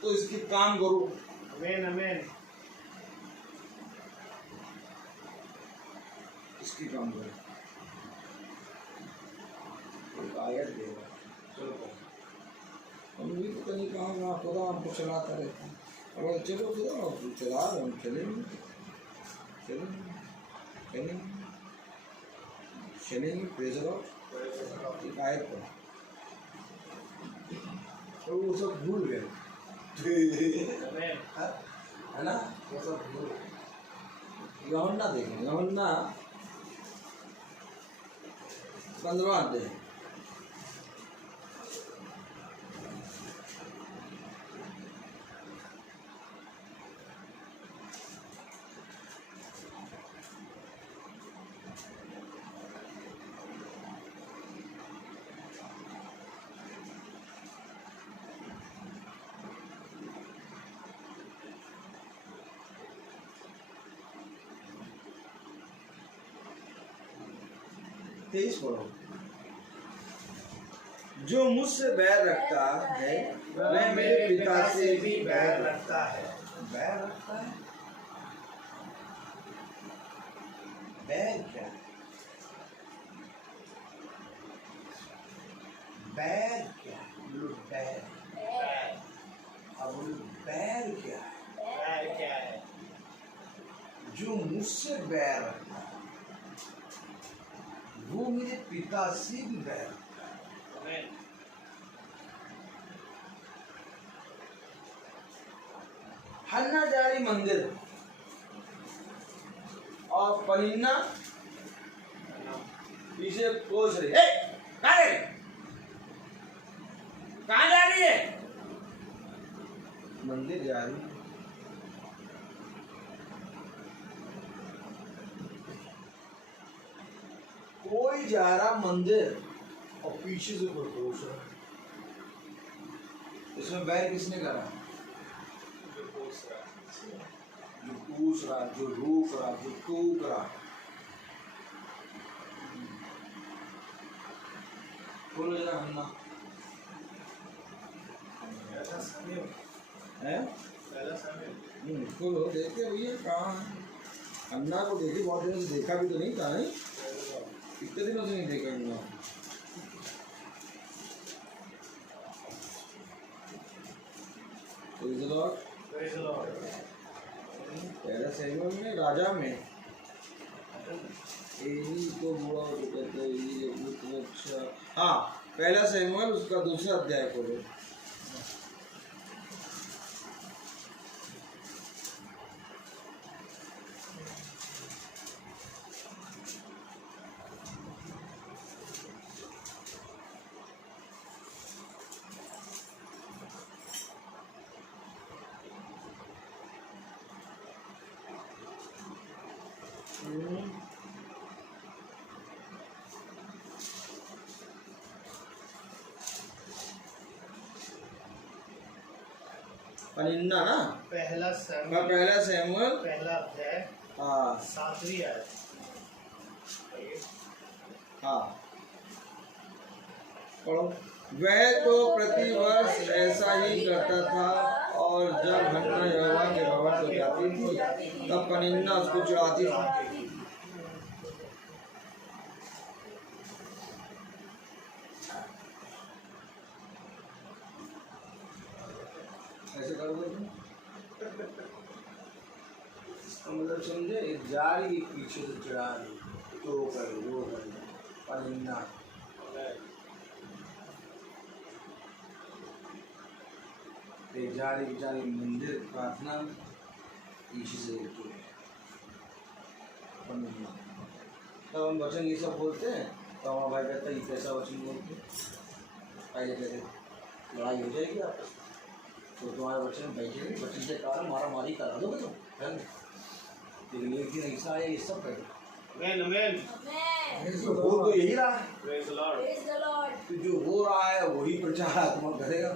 तो इसकी काम करो। Amen. Amen. इसकी काम करो। एक आयत देगा, चलो हम भी पता नहीं कहाँ खुदा हमको चलाता रहता है। अगर चलो खुदा आप चला रहे हम चलेंगे। चलेंगे प्रेज लॉर्ड। एक आयत पर तो वो सब भूल गए है ना, वो सब भूल गए। यूहन्ना देखें, यूहन्ना 15वां अध्याय। तेईस पढ़ो। जो मुझसे बैर रखता है वह मेरे पिता से भी बैर रखता है। बैर रखता है। बैर क्या है? बैर क्या है? बोलो बैर। अब बोलो बैर क्या है? बैर क्या है? जो मुझसे बैर रखता है वो मेरे पिता से भी बैर रखता है। हन्ना जारी मंदिर और पनिन्ना पीछे कोस रही। कहाँ जा रही है? मंदिर जा रही है। कोई जा रहा मंदिर और पीछे से कोई कोस रहा। इसमें बैर किसने करा? जो पूछ रहा, जो रोक रहा, जो टोक रहा। बोलो जरा हन्ना है। बोलो देखते भैया कहाँ है? अन्ना को देखे बहुत दिनों से देखा भी तो नहीं था। नहीं कितने दिनों से नहीं देखा अन्ना। पहले सैमुएल में राजा में एली को बुआ को कहते हैं ये बहुत अच्छा। हाँ पहला सैमुएल उसका दूसरा अध्याय खोलो। पनिन्ना ना पहला सैमुएल पहला अध्याय हाँ 7वीं आयत। हाँ पढ़ो। वह तो प्रतिवर्ष ऐसा ही करता था और जब हन्ना यहोवा के भवन को जाती थी तब पनिन्ना उसको चढ़ाती थी। ऐसे करोगे तुम मतलब समझे। जा रही पीछे से चढ़ा रही तो करे वो करे पनिन्ना। जा रही बेचारी मंदिर प्रार्थना पीछे से पनिन्ना। तब हम वचन ये सब बोलते हैं तो हमारा भाई कहता है ये कैसा वचन बोलते पहले कहते लड़ाई हो जाएगी आपस तो तुम्हारे वचन बैठेगी वचन के कारण मारा मारी करा दोगे तुम। लेकिन एक दिन ऐसा आया ये सब कर वो तो यही रहा है। तो जो हो रहा है वही प्रचार आत्मा करेगा।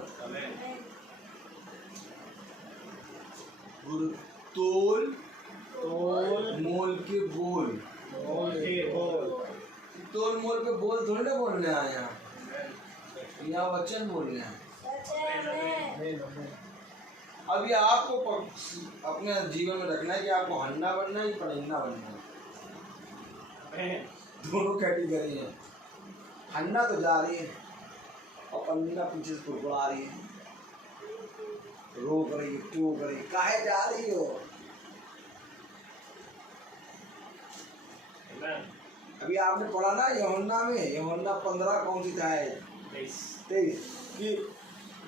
तोल मोल के बोल। तोल मोल के बोल थोड़े ना बोलने आए यहाँ वचन बोलने आए। अभी आपको अपने जीवन में रखना है कि आपको हन्ना बनना है या पनिन्ना बनना है। दोनों कैटेगरी है। हन्ना तो जा रही है और पनिन्ना पीछे से कुड़कुड़ा रही है, रोक रही है, टोक रही है। काहे जा रही हो? अभी आपने पढ़ा ना यूहन्ना में, यूहन्ना 15 कौन सी था 23 कि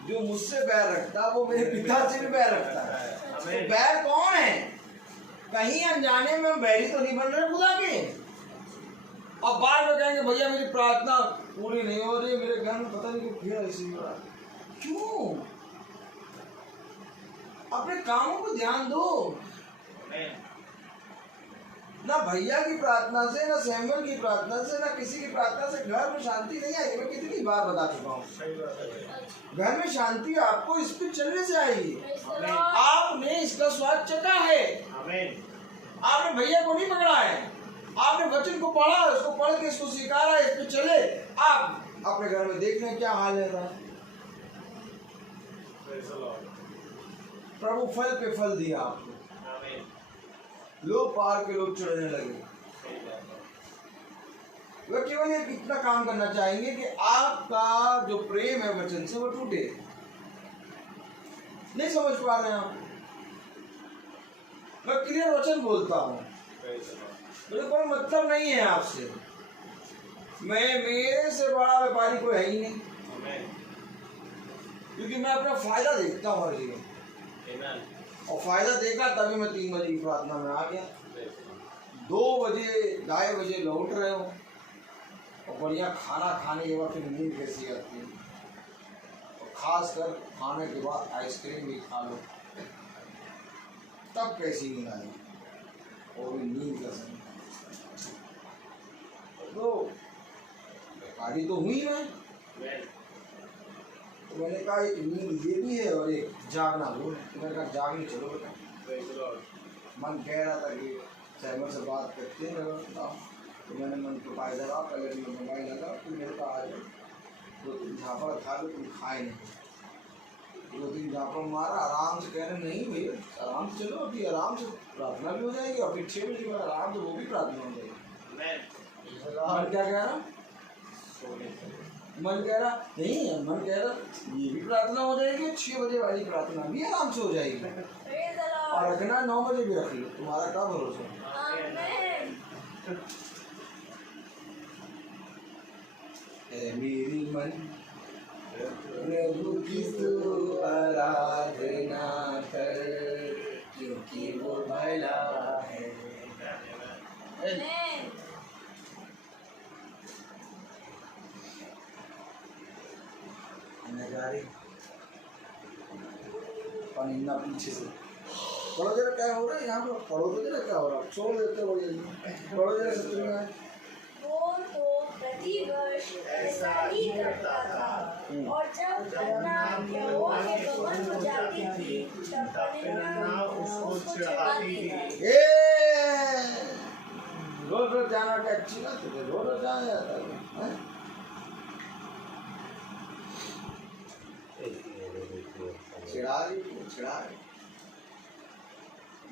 जो मुझसे बैर रखता वो मेरे पिता से भी बैर रखता है। तो बैर कौन है? कहीं अनजाने में बैरी तो नहीं बन रहे खुदा के। अब बाद में कहेंगे भैया मेरी प्रार्थना पूरी नहीं हो रही, मेरे घर में पता नहीं क्यों ऐसी हो रहा है। क्यों? अपने कामों को ध्यान दो। ना भैया की प्रार्थना से, ना सैमुअल की प्रार्थना से, ना किसी की प्रार्थना से घर में शांति नहीं आई। मैं कितनी बार बता चुका हूँ, घर में शांति आपको इस पे चलने से आएगी। आपने इसका स्वाद चखा है, आपने भैया को नहीं पकड़ा है, आपने वचन को पढ़ा, उसको पढ़ के इसको स्वीकारा, इस पे चले। आप अपने घर में देख लें क्या हाल है। प्रभु फल पे फल दिया आपको, लोग पार के लोग चढ़ने लगे। वह केवल एक इतना काम करना चाहेंगे कि आपका जो प्रेम है वचन से वो टूटे। नहीं समझ पा रहे हैं आप? मैं क्लियर वचन बोलता हूँ, मुझे कोई मतलब नहीं है आपसे। मेरे से बड़ा व्यापारी कोई है ही नहीं, क्योंकि मैं अपना फायदा देखता हूँ हर जगह। और फायदा देखा तभी मैं 3 बजे की प्रार्थना में आ गया। 2 बजे 2:30 बजे लौट रहे हो और बढ़िया खाना खाने के बाद फिर नींद कैसी आती है, और खास कर खाने के बाद आइसक्रीम भी खा लो, तब कैसी नींद आई, और भी नींद का समय। तो व्यापारी तो हुई मैं, तो मैंने कहा एक नींद ये भी है और एक जागना वो। तो मैंने कहा जागने चलो बेटा। मन कह रहा था कि सैमुअल से बात करते हैं, तो मैंने मन को फायदा रहा, पहले मैं मोबाइल लगा, फिर मेरे को आ जाए 2-3 झापड़ खा लो, तुम खाए नहीं। 2-3 झापड़ मारा, आराम से कह रहे नहीं भैया आराम से चलो, अभी आराम से प्रार्थना भी हो जाएगी, और फिर 6 बजे के बाद आराम से वो भी प्रार्थना हो जाएगी। मन क्या कह रहा? मन कह रहा नहीं, मन कह रहा ये भी प्रार्थना हो जाएगी, 6 बजे वाली प्रार्थना भी आराम से हो जाएगी, और रखना 9 बजे भी रख लो, तुम्हारा क्या भरोसा? मेरी मन प्रभु की तू आराधना कर, क्योंकि वो भला है। पनिन्ना पीछे से पढ़ो जरा क्या हो रहा है यहाँ पर, पढ़ो तो जरा क्या हो रहा है, छोड़ देते हो ये पढ़ो जरा सत्य में। वो तो प्रतिवर्ष ऐसा ही करता था, और जब घटना यहोवा के भवन को जाती थी तब पनिन्ना उसको चिढ़ाती थी। रोज रोज जाना क्या अच्छी बात है? रोज रोज जाना जाता है। छिड़ा रही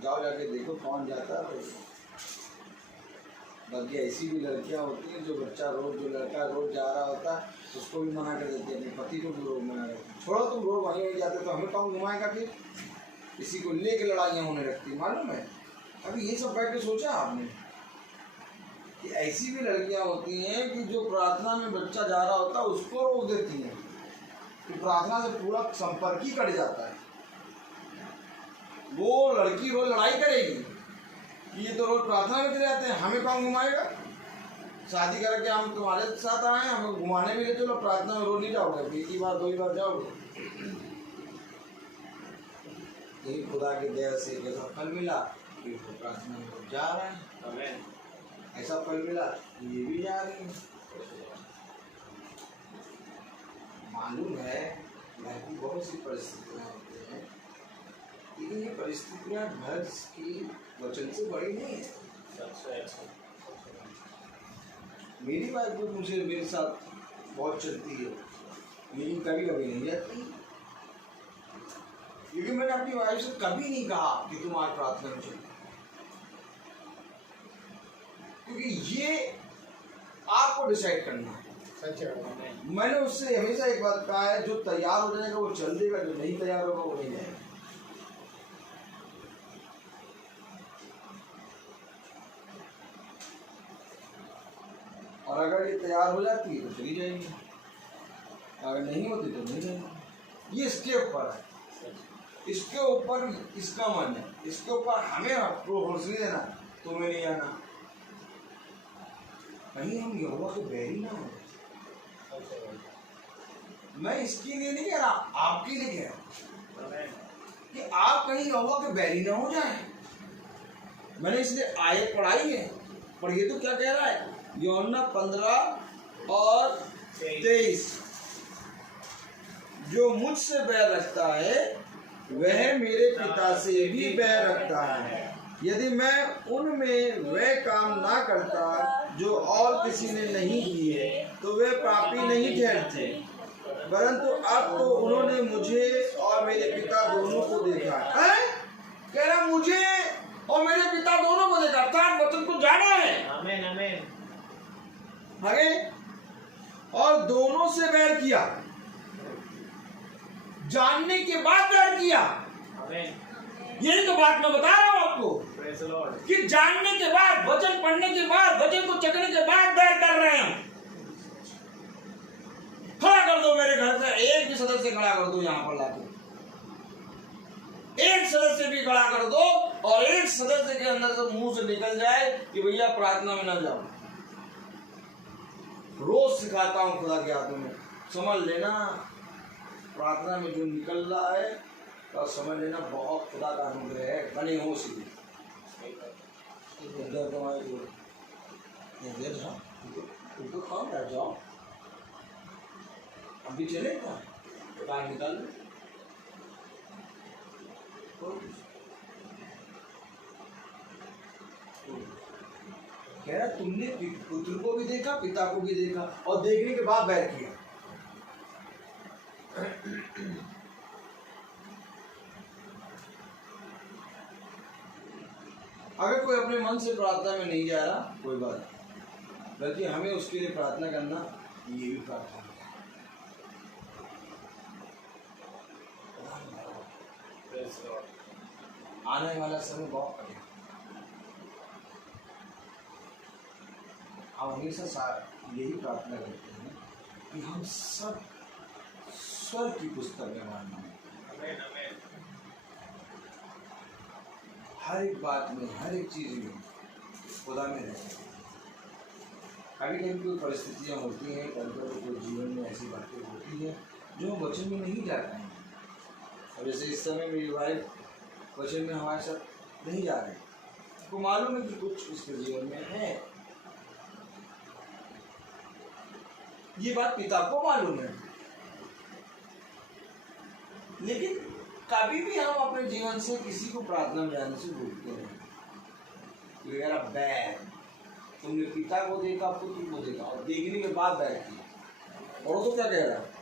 जाओ जाके देखो कौन जाता है। बाकी ऐसी भी लड़कियां होती हैं जो बच्चा रोज, जो लड़का रोज जा रहा होता है उसको भी मना कर देती है, अपने पति को भी रोज मना करती है, छोड़ो तुम रोज वहीं वहीं जाते तो हमें कौन घुमाएगा? फिर इसी को लेके लड़ाइयाँ होने लगती है, मालूम है? अभी ये सब बैठ के सोचा आपने कि ऐसी भी लड़कियां होती हैं कि जो प्रार्थना में बच्चा जा रहा होता है उसको रोक देती हैं, कि प्रार्थना से पूरा संपर्क ही कट जाता है। वो लड़की रोज लड़ाई करेगी कि ये तो रोज प्रार्थना में चले जाते हैं, हमें कौन घुमाएगा? शादी करके हम तुम्हारे साथ आए, हमें घुमाने भी ले चलो, प्रार्थना में रोज नहीं जाओगे, एक ही बार 2 ही बार जाओगे। यही खुदा की दया से जैसा फल मिला कि वो प्रार्थना में जा रहे हैं, ऐसा फल मिला ये भी जा रही है। मालूम है घर की बहुत सी परिस्थितियाँ होती हैं, लेकिन ये परिस्थितियाँ घर की वचन से बड़ी नहीं है। मेरी बात तो मुझे मेरे साथ बहुत चलती है, लेकिन कभी कभी नहीं जाती, क्योंकि मैंने अपनी वाइफ से कभी नहीं कहा कि तुम आज प्रार्थना में चलो, क्योंकि ये आपको डिसाइड करना है। मैंने उससे हमेशा एक बात कहा है, जो तैयार हो जाएगा वो चल देगा, जो नहीं तैयार होगा वो नहीं जाएगा। अगर ये तैयार हो जाती है तो चली जाएंगी, अगर नहीं होती तो नहीं जाएंगी। ये इसके ऊपर है, इसके ऊपर इसका मन है, इसके ऊपर हमें प्रोफोर्स नहीं देना, तुम्हें नहीं आना। कहीं हम यहोवा के बैरी ना हो। मैं इसके लिए नहीं कह रहा, आपके लिए कह रहा हूं कि आप कहीं यहोवा के बैरी ना हो जाए। मैंने इसलिए आयत पढ़ाई है, पर ये तो क्या कह रहा है, यूहन्ना 15 और 23, जो मुझसे बैर रखता है वह मेरे पिता से भी बैर रखता है। यदि मैं उनमें वह काम ना करता जो और किसी ने नहीं किए तो वे पापी नहीं ठहरते, परंतु अब तो उन्होंने मुझे और मेरे पिता दोनों को देखा है। कह रहा मुझे और मेरे पिता दोनों को देखा, अर्थात वचन को जाना है। आमीन आमीन। आगे, और दोनों से बैर किया, जानने के बाद बैर किया। आमीन। यही तो बात मैं बता रहा हूं आपको प्रेज़ द लॉर्ड। कि जानने के बाद, वचन पढ़ने के बाद, वचन को चखने के बाद बैर कर रहे हैं। खड़ा कर दो मेरे घर से एक भी सदस्य खड़ा कर दो, यहाँ पर लाके एक सदस्य भी खड़ा कर दो, और एक सदस्य के अंदर से मुंह से निकल जाए कि भैया प्रार्थना में ना जाओ। रोज सिखाता हूं खुदा के हाथों में, समझ लेना प्रार्थना में जो निकल रहा है तो समझ लेना बहुत खुदा का अनुग्रह है। बने हो सीधे तो कौन बैठ जाओ, अभी चले बाहर निकाल लो। कह रहा तुमने पुत्र को भी देखा, पिता को भी देखा, और देखने के बाद बैर किया। अगर कोई अपने मन से प्रार्थना में नहीं जा रहा कोई बात नहीं, बल्कि हमें उसके लिए प्रार्थना करना, ये भी प्रार्थना है। आने वाला समय बहुत कठिन, हम हमेशा यही प्रार्थना करते हैं कि हम सब स्वर की पुस्तक में मानना है। हर एक बात में, हर एक चीज में खुदा में रहते हैं। कभी कभी कोई परिस्थितियाँ होती हैं, कभी कभी कोई जीवन में ऐसी बातें होती हैं जो हम वचन में नहीं जाते हैं। और जैसे इस समय मेरी वाइफ वचन में हमारे साथ नहीं जा रहे, तो मालूम है कि कुछ उसके जीवन में है, ये बात पिता को मालूम है। लेकिन कभी भी हम अपने जीवन से किसी को प्रार्थना में जाने से रोकते हैं। बैर, तुमने पिता को देखा, पुत्र को देखा, और देखने के बाद बैर किया। और तो क्या कह रहा है,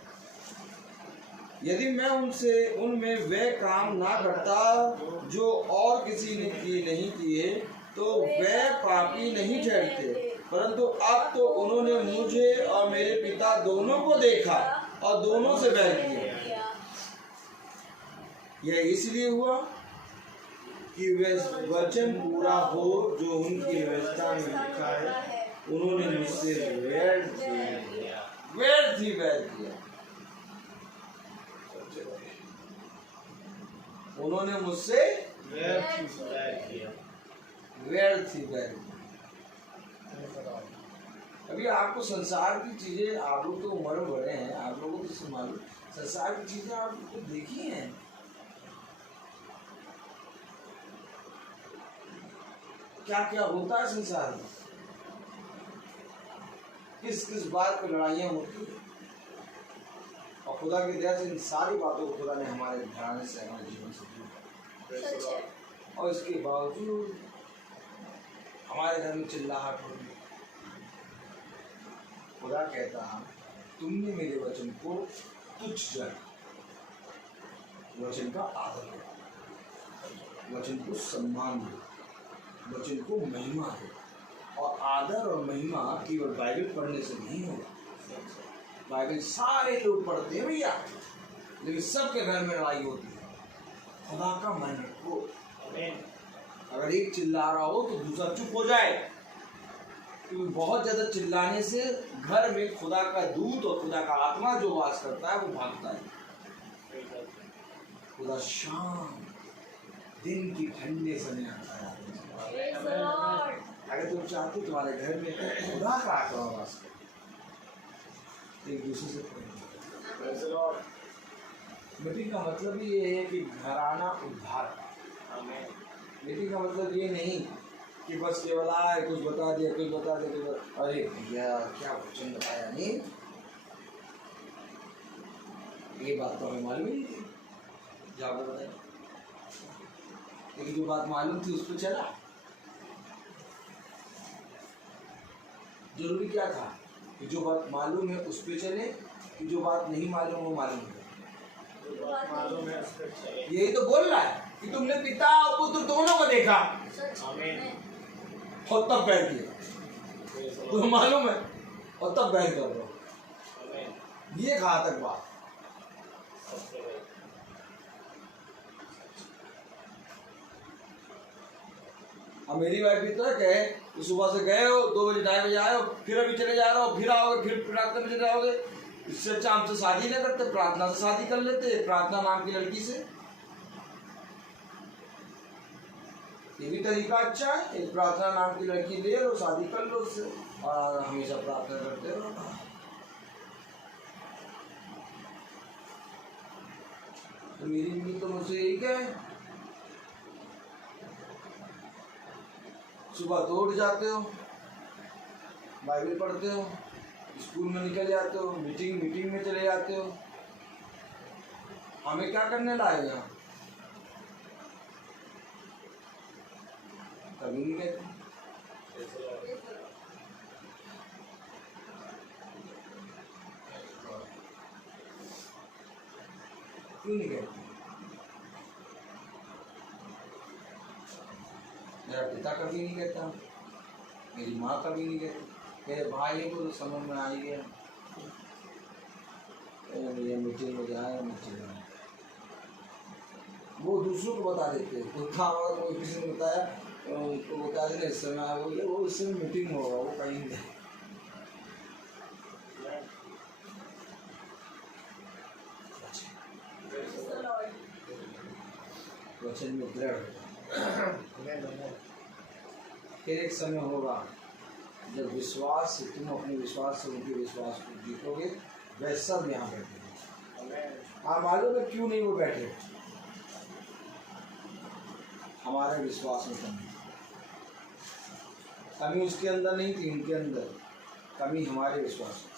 यदि मैं उनमें वे काम ना करता जो और किसी ने नहीं किए तो वे पापी नहीं ठहरते, परंतु अब तो उन्होंने मुझे और मेरे पिता दोनों को देखा और दोनों से बैर किया। यह इसलिए हुआ कि वह वचन पूरा हो जो उनकी व्यवस्था में लिखा है, उन्होंने मुझसे व्यर्थ ही बैर किया। उन्होंने मुझसे व्यर्थ ही बैर किया। अभी आपको संसार की चीजें, आप लोग तो उम्र बड़े हैं, आप लोगों को तो मालूम, संसार की चीजें आप लोग तो देखी हैं। क्या क्या होता है संसार में, किस किस बात पर लड़ाइयाँ होती है, और खुदा की दया से इन सारी बातों को खुदा ने हमारे घराने से, हमारे जीवन से दूर, और इसके बावजूद हमारे घर में चिल्लाहट हो रही। खुदा कहता है तुमने मेरे वचन को तुच्छ जाना, वचन का आदर करो, वचन को सम्मान दो, वचन को महिमा दो। और आदर और महिमा केवल बाइबल पढ़ने से नहीं होगा। बाइबल सारे लोग पढ़ते हैं भैया, लेकिन सबके घर में लड़ाई होती है। खुदा का मन रखो, अगर एक चिल्ला रहा हो तो दूसरा चुप हो जाए, क्योंकि बहुत ज्यादा चिल्लाने से घर में खुदा का दूत और खुदा का आत्मा जो वास करता है वो भागता है। खुदा शाम दिन की ठंडे समय आता है। Praise the Lord. अगर तुम चाहते हो तुम्हारे घर में खुदा का आत्मा वास करे, एक दूसरे से Praise the Lord. मीटिंग का मतलब ये है कि घराना उद्धार का। Amen. मीटिंग का मतलब ये नहीं कि बस केवल आए कुछ बता दिया कुछ बता दिया कुछ, अरे भैया क्या वचन बताया, नहीं ये बात तो हमें मालूम ही नहीं थी, जाकर बताया, लेकिन जो बात मालूम थी उस पर चला। जरूरी क्या था कि जो बात मालूम है उस पर चले, कि जो बात नहीं मालूम वो मालूम है। मालूम है उसके चाहिए। यही तो बोल रहा है कि तुमने पिता और पुत्र दोनों को देखा सच आमीन। में। और तब बैठ गया, Praise the Lord. तुम्हें मालूम है, और तब बैठ कर रहे हो। Amen. ये घातक बात। सबसे बड़ी। अब मेरी वाइफ भी तो है, कहे कि सुबह से गए हो 2 बजे 2:30 बजे आए हो, फिर अभी चले जा रहे हो, फिर आओगे, फिर प्रार्थना में चले जाओगे। इससे अच्छा हम तो शादी नहीं करते, प्रार्थना से शादी कर लेते, प्रार्थना नाम की लड़की से। ये भी तरीका अच्छा है, एक प्रार्थना नाम की लड़की ले लो, शादी कर लो उससे, और हमेशा प्रार्थना करते रहो। तो मेरी भी तो मुझसे यही कहे, सुबह तो उठ जाते हो, बाइबल पढ़ते हो, स्कूल में निकल जाते हो, मीटिंग में चले जाते हो, हमें क्या करने लाए यहाँ? कभी नहीं कहते। Praise the Lord. क्यों नहीं कहते? मेरा पिता कभी नहीं कहता, मेरी माँ कभी नहीं कहती, मेरे भाई को तो समझ में आ ही गया, ये मीटिंग में जाए, मीटिंग में वो दूसरों को बता देते हैं। कोई था और कोई किसी ने बताया उनको बता देना इस समय आया, बोले वो इस समय मीटिंग में होगा, वो कहीं नहीं जाए। Praise the Lord. वचन में दृढ़। Amen. Amen. फिर एक समय होगा जब विश्वास से तुम अपने विश्वास से उनके विश्वास को जीतोगे। वह सब यहाँ बैठे हैं। Amen. हाँ, मालूम है क्यों नहीं वो बैठे? हमारे विश्वास में कमी उसके अंदर नहीं थी, उनके अंदर कमी हमारे विश्वास में।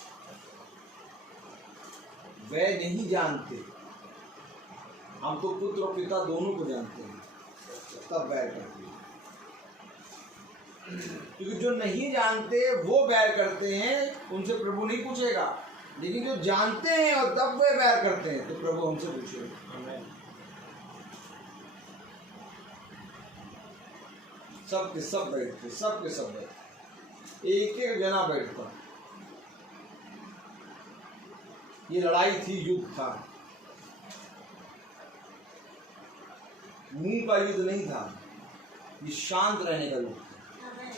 वे नहीं जानते, हम तो पुत्र और पिता दोनों को जानते हैं, तब बैर करते हैं। क्योंकि जो नहीं जानते वो बैर करते हैं, उनसे प्रभु नहीं पूछेगा, लेकिन जो जानते हैं और तब वे बैर करते हैं तो प्रभु हमसे पूछेगा। Amen. सबके सब बैठते, सबके सब बैठते, एक एक जना बैठता। ये लड़ाई थी, युद्ध था, मुंह का युद्ध नहीं था, ये शांत रहने का युद्ध था। Amen.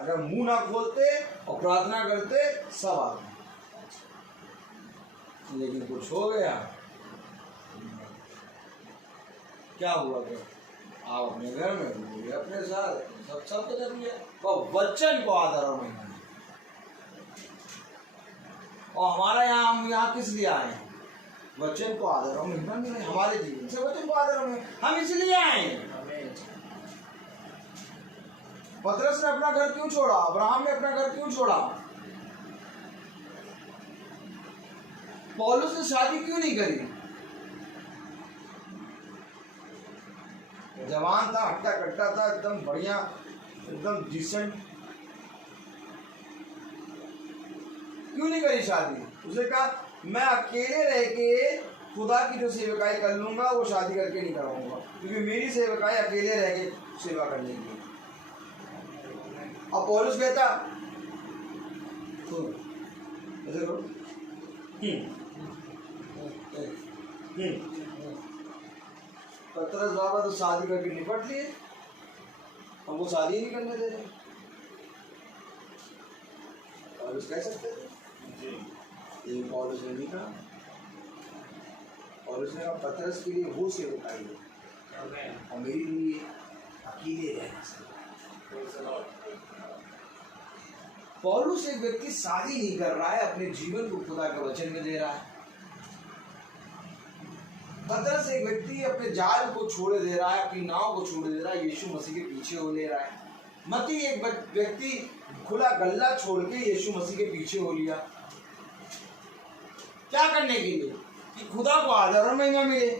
अगर मुंह ना खोलते और प्रार्थना करते सब आते, लेकिन कुछ हो गया। क्या हुआ? क्या आप अपने घर में, बोले अपने साथ, सब कर लिया, और वचन को आदर और महिमा। और हमारा यहाँ, हम यहाँ किस लिए आए हैं? वचन को आदर और महिमा मिले हमारे जीवन से, वचन को आदर और महिमा, हम इसलिए आए हैं। Amen. पतरस ने अपना घर क्यों छोड़ा? अब्राहम ने अपना घर क्यों छोड़ा? पौलुस ने शादी क्यों नहीं करी? जवान था, हट्टा कट्टा था, एकदम बढ़िया, एकदम डिसेंट, क्यों नहीं करी शादी? उसने कहा मैं अकेले रह के खुदा की जो सेवकाई कर लूंगा, वो शादी करके नहीं कराऊंगा, क्योंकि मेरी सेवकाई अकेले रह के सेवा करने की। अब पौलुस कहता ऐसे करो, पतरस बाबा तो शादी करके निपट लिए, हमको शादी नहीं करने दे रहे। पौलुस कह सकते थे, जी लेकिन पौलुस ने नहीं कहा। पौलुस ने कहा पतरस के लिए वो सेवकाई है और मेरे लिए अकेले रहना चाहिए। पौलुस एक व्यक्ति शादी नहीं कर रहा है, अपने जीवन को खुदा के वचन में दे रहा है। पतरस एक व्यक्ति अपने जाल को छोड़ दे रहा है, अपनी नाव को छोड़ दे रहा है, यीशु मसीह के पीछे हो ले रहा है। मती एक व्यक्ति खुला गल्ला छोड़ के यीशु मसीह के पीछे हो लिया। क्या करने के लिए? कि खुदा को आदर और महिमा मिले।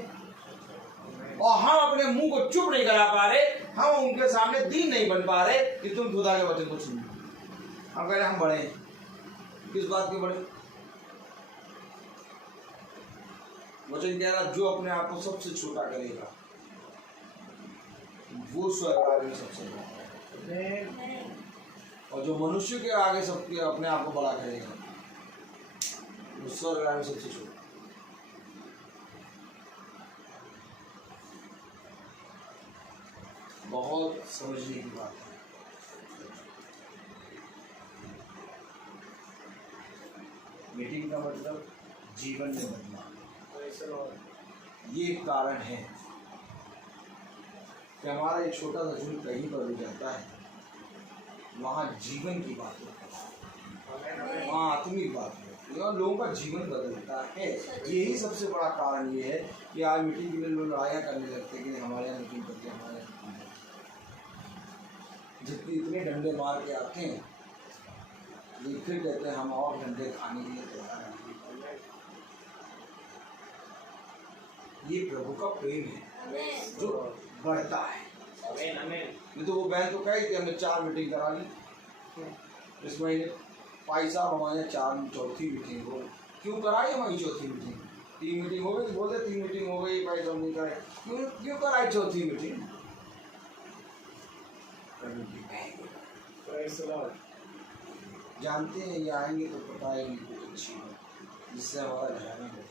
और हम अपने मुंह को चुप नहीं करा पा रहे, हम उनके सामने दीन नहीं बन पा रहे कि तुम खुदा के वचन को सुनो। हम कह रहे हम बड़े हैं, किस बात के बड़े? वचन कह रहा जो अपने आप को सबसे छोटा करेगा वो स्वर्ग में सबसे बड़ा है, और जो मनुष्य के आगे सबके अपने आप को बड़ा करेगा वो स्वर्ग में सबसे छोटा। बहुत समझने की बात है। मीटिंग का मतलब जीवन में बदलाव, ये एक कारण है कि हमारा एक छोटा सा झुंड कहीं पर भी जाता है, वहाँ जीवन की बात होती है, वहाँ आत्मिक बात होती है और लोगों का जीवन बदलता है। यही सबसे बड़ा कारण ये है कि आज मीटिंग के लिए लोग लड़ाइयाँ करने लगते हैं कि हमारे यहाँ मीटिंग करके हमारे यहाँ जितने इतने डंडे मार के आते हैं, फिर कहते हैं हम और डंडे खाने के लिए तैयार हैं। ये प्रभु का प्रेम है जो बढ़ता है। नहीं तो वो बहन तो कही थी हमने 4 मीटिंग करा ली इस महीने, भाई साहब हमारे 4 मीटिंग हो, क्यों कराई हमारी 4थी मीटिंग? 3 मीटिंग हो गई, बोलते 3 मीटिंग हो गई, भाई साहब नहीं कराए, क्यों कराई 4थी मीटिंग? जानते हैं ये आएंगे तो पता है कुछ अच्छी है जिससे हमारा घराना हो।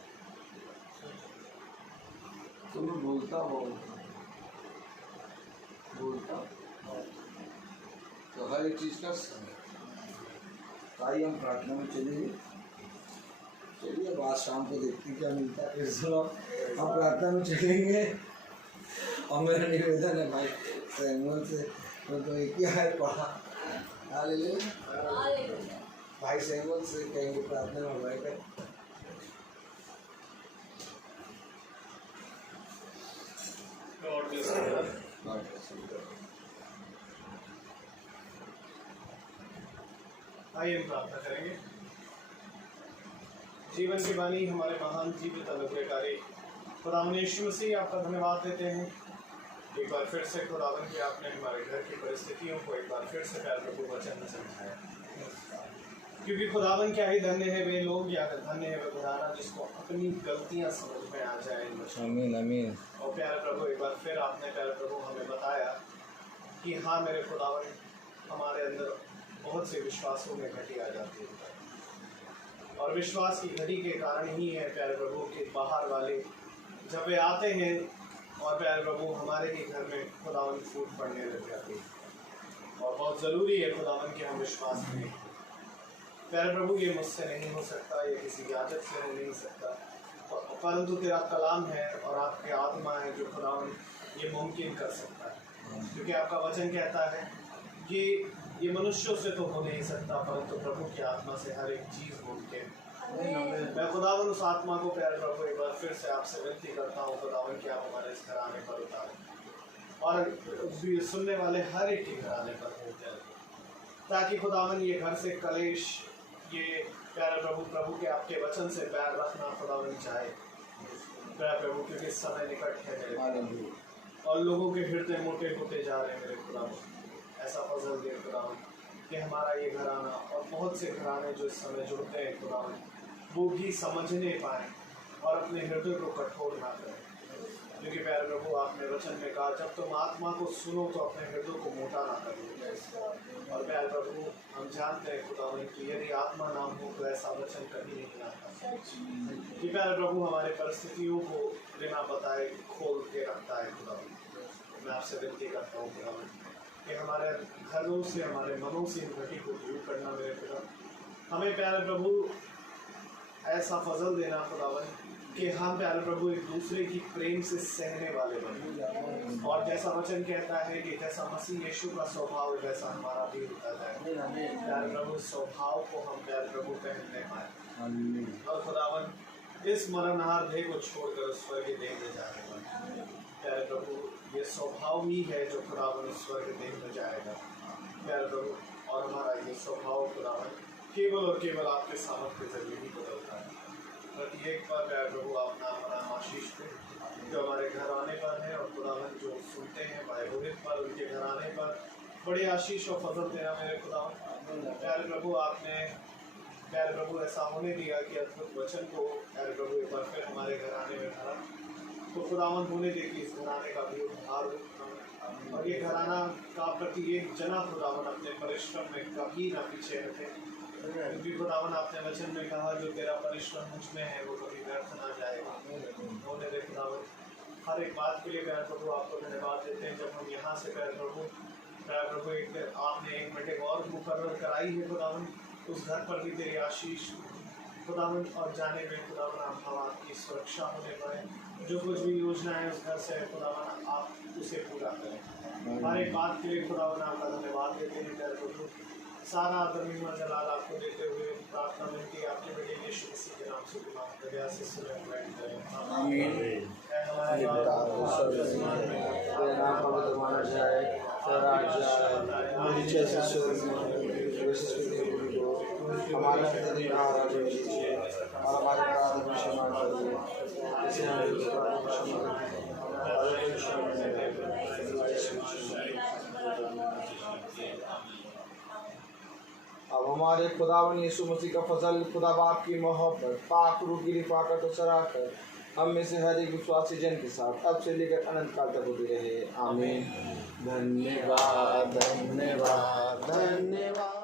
तो मैं बोलता तो हर एक चीज़ का समय। ताई हम प्रार्थना में चलेंगे, चलिए अब आज शाम को देखते क्या मिलता है। फिर सुनो हम प्रार्थना में चलेंगे और मेरा निवेदन है भाई सैमुअल से तो एक ही है पढ़ा भाई सैमुअल से कहेंगे प्रार्थना में भाई कर। आइए प्रार्थना करेंगे। जीवन की वाणी हमारे महान जीवित अनुग्रहकारी खुदावन यीशु मसीह आपका धन्यवाद देते हैं। एक बार फिर से खुदावन की आपने हमारे घर की परिस्थितियों को एक बार फिर से प्यार प्रभु वचन में समझाया, क्योंकि खुदावन क्या ही धन्य है वे लोग, या धन्य है वे खुदाना जिसको अपनी गलतियां समझ में आ जाए। आमीन आमीन। और प्यारे प्रभु एक बार फिर आपने प्यारे प्रभु हमें बताया कि हाँ मेरे खुदावन हमारे अंदर बहुत से विश्वासों में घटी आ जाती है, और विश्वास की घटी के कारण ही है प्यारे प्रभु के बाहर वाले जब वे आते हैं और प्यारे प्रभु हमारे ही घर में खुदावन फूट पड़ने लग जाती है। और बहुत ज़रूरी है खुदावन कि हम विश्वास करें। प्यारे प्रभु ये मुझसे नहीं हो सकता, ये किसी याजक से हो नहीं सकता, परंतु तेरा कलाम है और आपकी आत्मा है जो खुदावन ये मुमकिन कर सकता है। क्योंकि आपका वचन कहता है कि ये मनुष्यों से तो हो नहीं सकता, परंतु प्रभु की आत्मा से हर एक चीज़ मुमकिन। मैं खुदावन उस आत्मा को प्यारे प्रभु एक बार फिर से आपसे विनती करता हूँ खुदावन कि आप हमारे इस घराने पर उतारें और सुनने वाले हर एक के घराने पर होते हैं, ताकि खुदावन ये घर से कलेश, ये प्यारे प्रभु के आपके वचन से पैर रखना खुदावन चाहे प्यारे प्रभु, क्योंकि समय निकट है मेरे और लोगों के हृदय मोटे होते जा रहे हैं मेरे खुदावन। ऐसा फजल दे खुदावन कि हमारा ये घराना और बहुत से घराने जो इस समय जुड़ते हैं खुदावन वो भी समझ नहीं पाए और अपने हृदय को कठोर ना करें, क्योंकि प्यारे प्रभु आपने वचन में कहा जब तुम आत्मा को सुनो तो अपने हृदय को मोटा ना करो। और प्यारे प्रभु हम जानते हैं खुदावन कि यदि आत्मा नाम हो तो ऐसा वचन कभी नहीं आता कि प्यारे प्रभु हमारे परिस्थितियों को बिना बताए खोल के रखता है खुदावन। मैं आपसे विनती करता हूँ खुदावन कि हमारे घरों से हमारे मनों से इन घटी को दूर करना मेरे पिता, हमें प्यारे प्रभु ऐसा फजल देना खुदावन कि हम प्यारे प्रभु एक दूसरे की प्रेम से सहने वाले बने, और जैसा वचन कहता है कि जैसा मसीह यीशु का स्वभाव है वैसा हमारा भी होता जाए। प्यारे प्रभु स्वभाव को हम प्यारे प्रभु पहनने पाए, और खुदावन इस मरणहार देह को छोड़कर स्वर्ग देह में जाने वाले प्यारे प्रभु ये स्वभाव ही है जो खुदावन स्वर्ग देह में जाएगा प्यारे प्रभु, और हमारा ये स्वभाव खुदावन केवल और केवल आपके सामर्थ के जरिए ही बदलता है। प्रत्येक पर प्यारे प्रभु आप नाम नाम आशीष पे जो हमारे घराने पर है, और खुदावन जो सुनते हैं भाई रोहित पर, उनके घराने पर बड़ी आशीष और फजल देना मेरे खुदावन। प्यारे प्रभु आपने प्यारे प्रभु ऐसा होने दिया कि अद्भुत वचन को प्यारे प्रभु एक बार फिर हमारे घराने में धरा, तो खुदावन होने दे कि इस घराने का भी उद्धार हो, और ये घराना का प्रति एक जना खुदावन अपने परिश्रम में कभी ना पीछे हटे, क्योंकि खुदावन आपने वचन में कहा जो तेरा परिश्रम मुझ में है वो कभी व्यर्थ ना जाएगा। होने दे खुदावन हर एक बात के लिए प्यारे प्रभु आपको धन्यवाद देते हैं। जब हम यहाँ से प्यारे प्रभु एक आपने एक मीटिंग और मुकर्रर कराई है खुदावन, उस घर पर भी तेरी आशीष खुदावन, और जाने में खुदावन हम आपकी सुरक्षा होने पाए, जो कुछ भी योजना है उस घर से खुदावन आप उसे पूरा करें। हर एक बात के लिए खुदावन आपका धन्यवाद देते हैं प्यारे प्रभु। सारा आदमी और जलाल आपको देते हुए प्रार्थना मिलती है आपके बेटे यीशु मसीह के नाम से दुआ दया से सुन आमीन। नाम पवित्र माना जाए, तेरा राज्य आए, नीचे से स्वर्ग में वैसे पृथ्वी पर हो। हमारा प्रतिदिन आहार हमें दीजिए, और हमारे अपराध को क्षमा करिए जैसे हम भी अपराध को क्षमा करते हैं, और हमें दुश्मन में न डालें। अब हमारे खुदावन यीशु मसीह का फजल, खुदा बाप की मोहब्बत, पाक रूह की रिफाकत और सराहत हम में से हर एक विश्वासी जन के साथ अब से लेकर अनंत काल तक होती रहे। आमीन। धन्यवाद धन्यवाद धन्यवाद।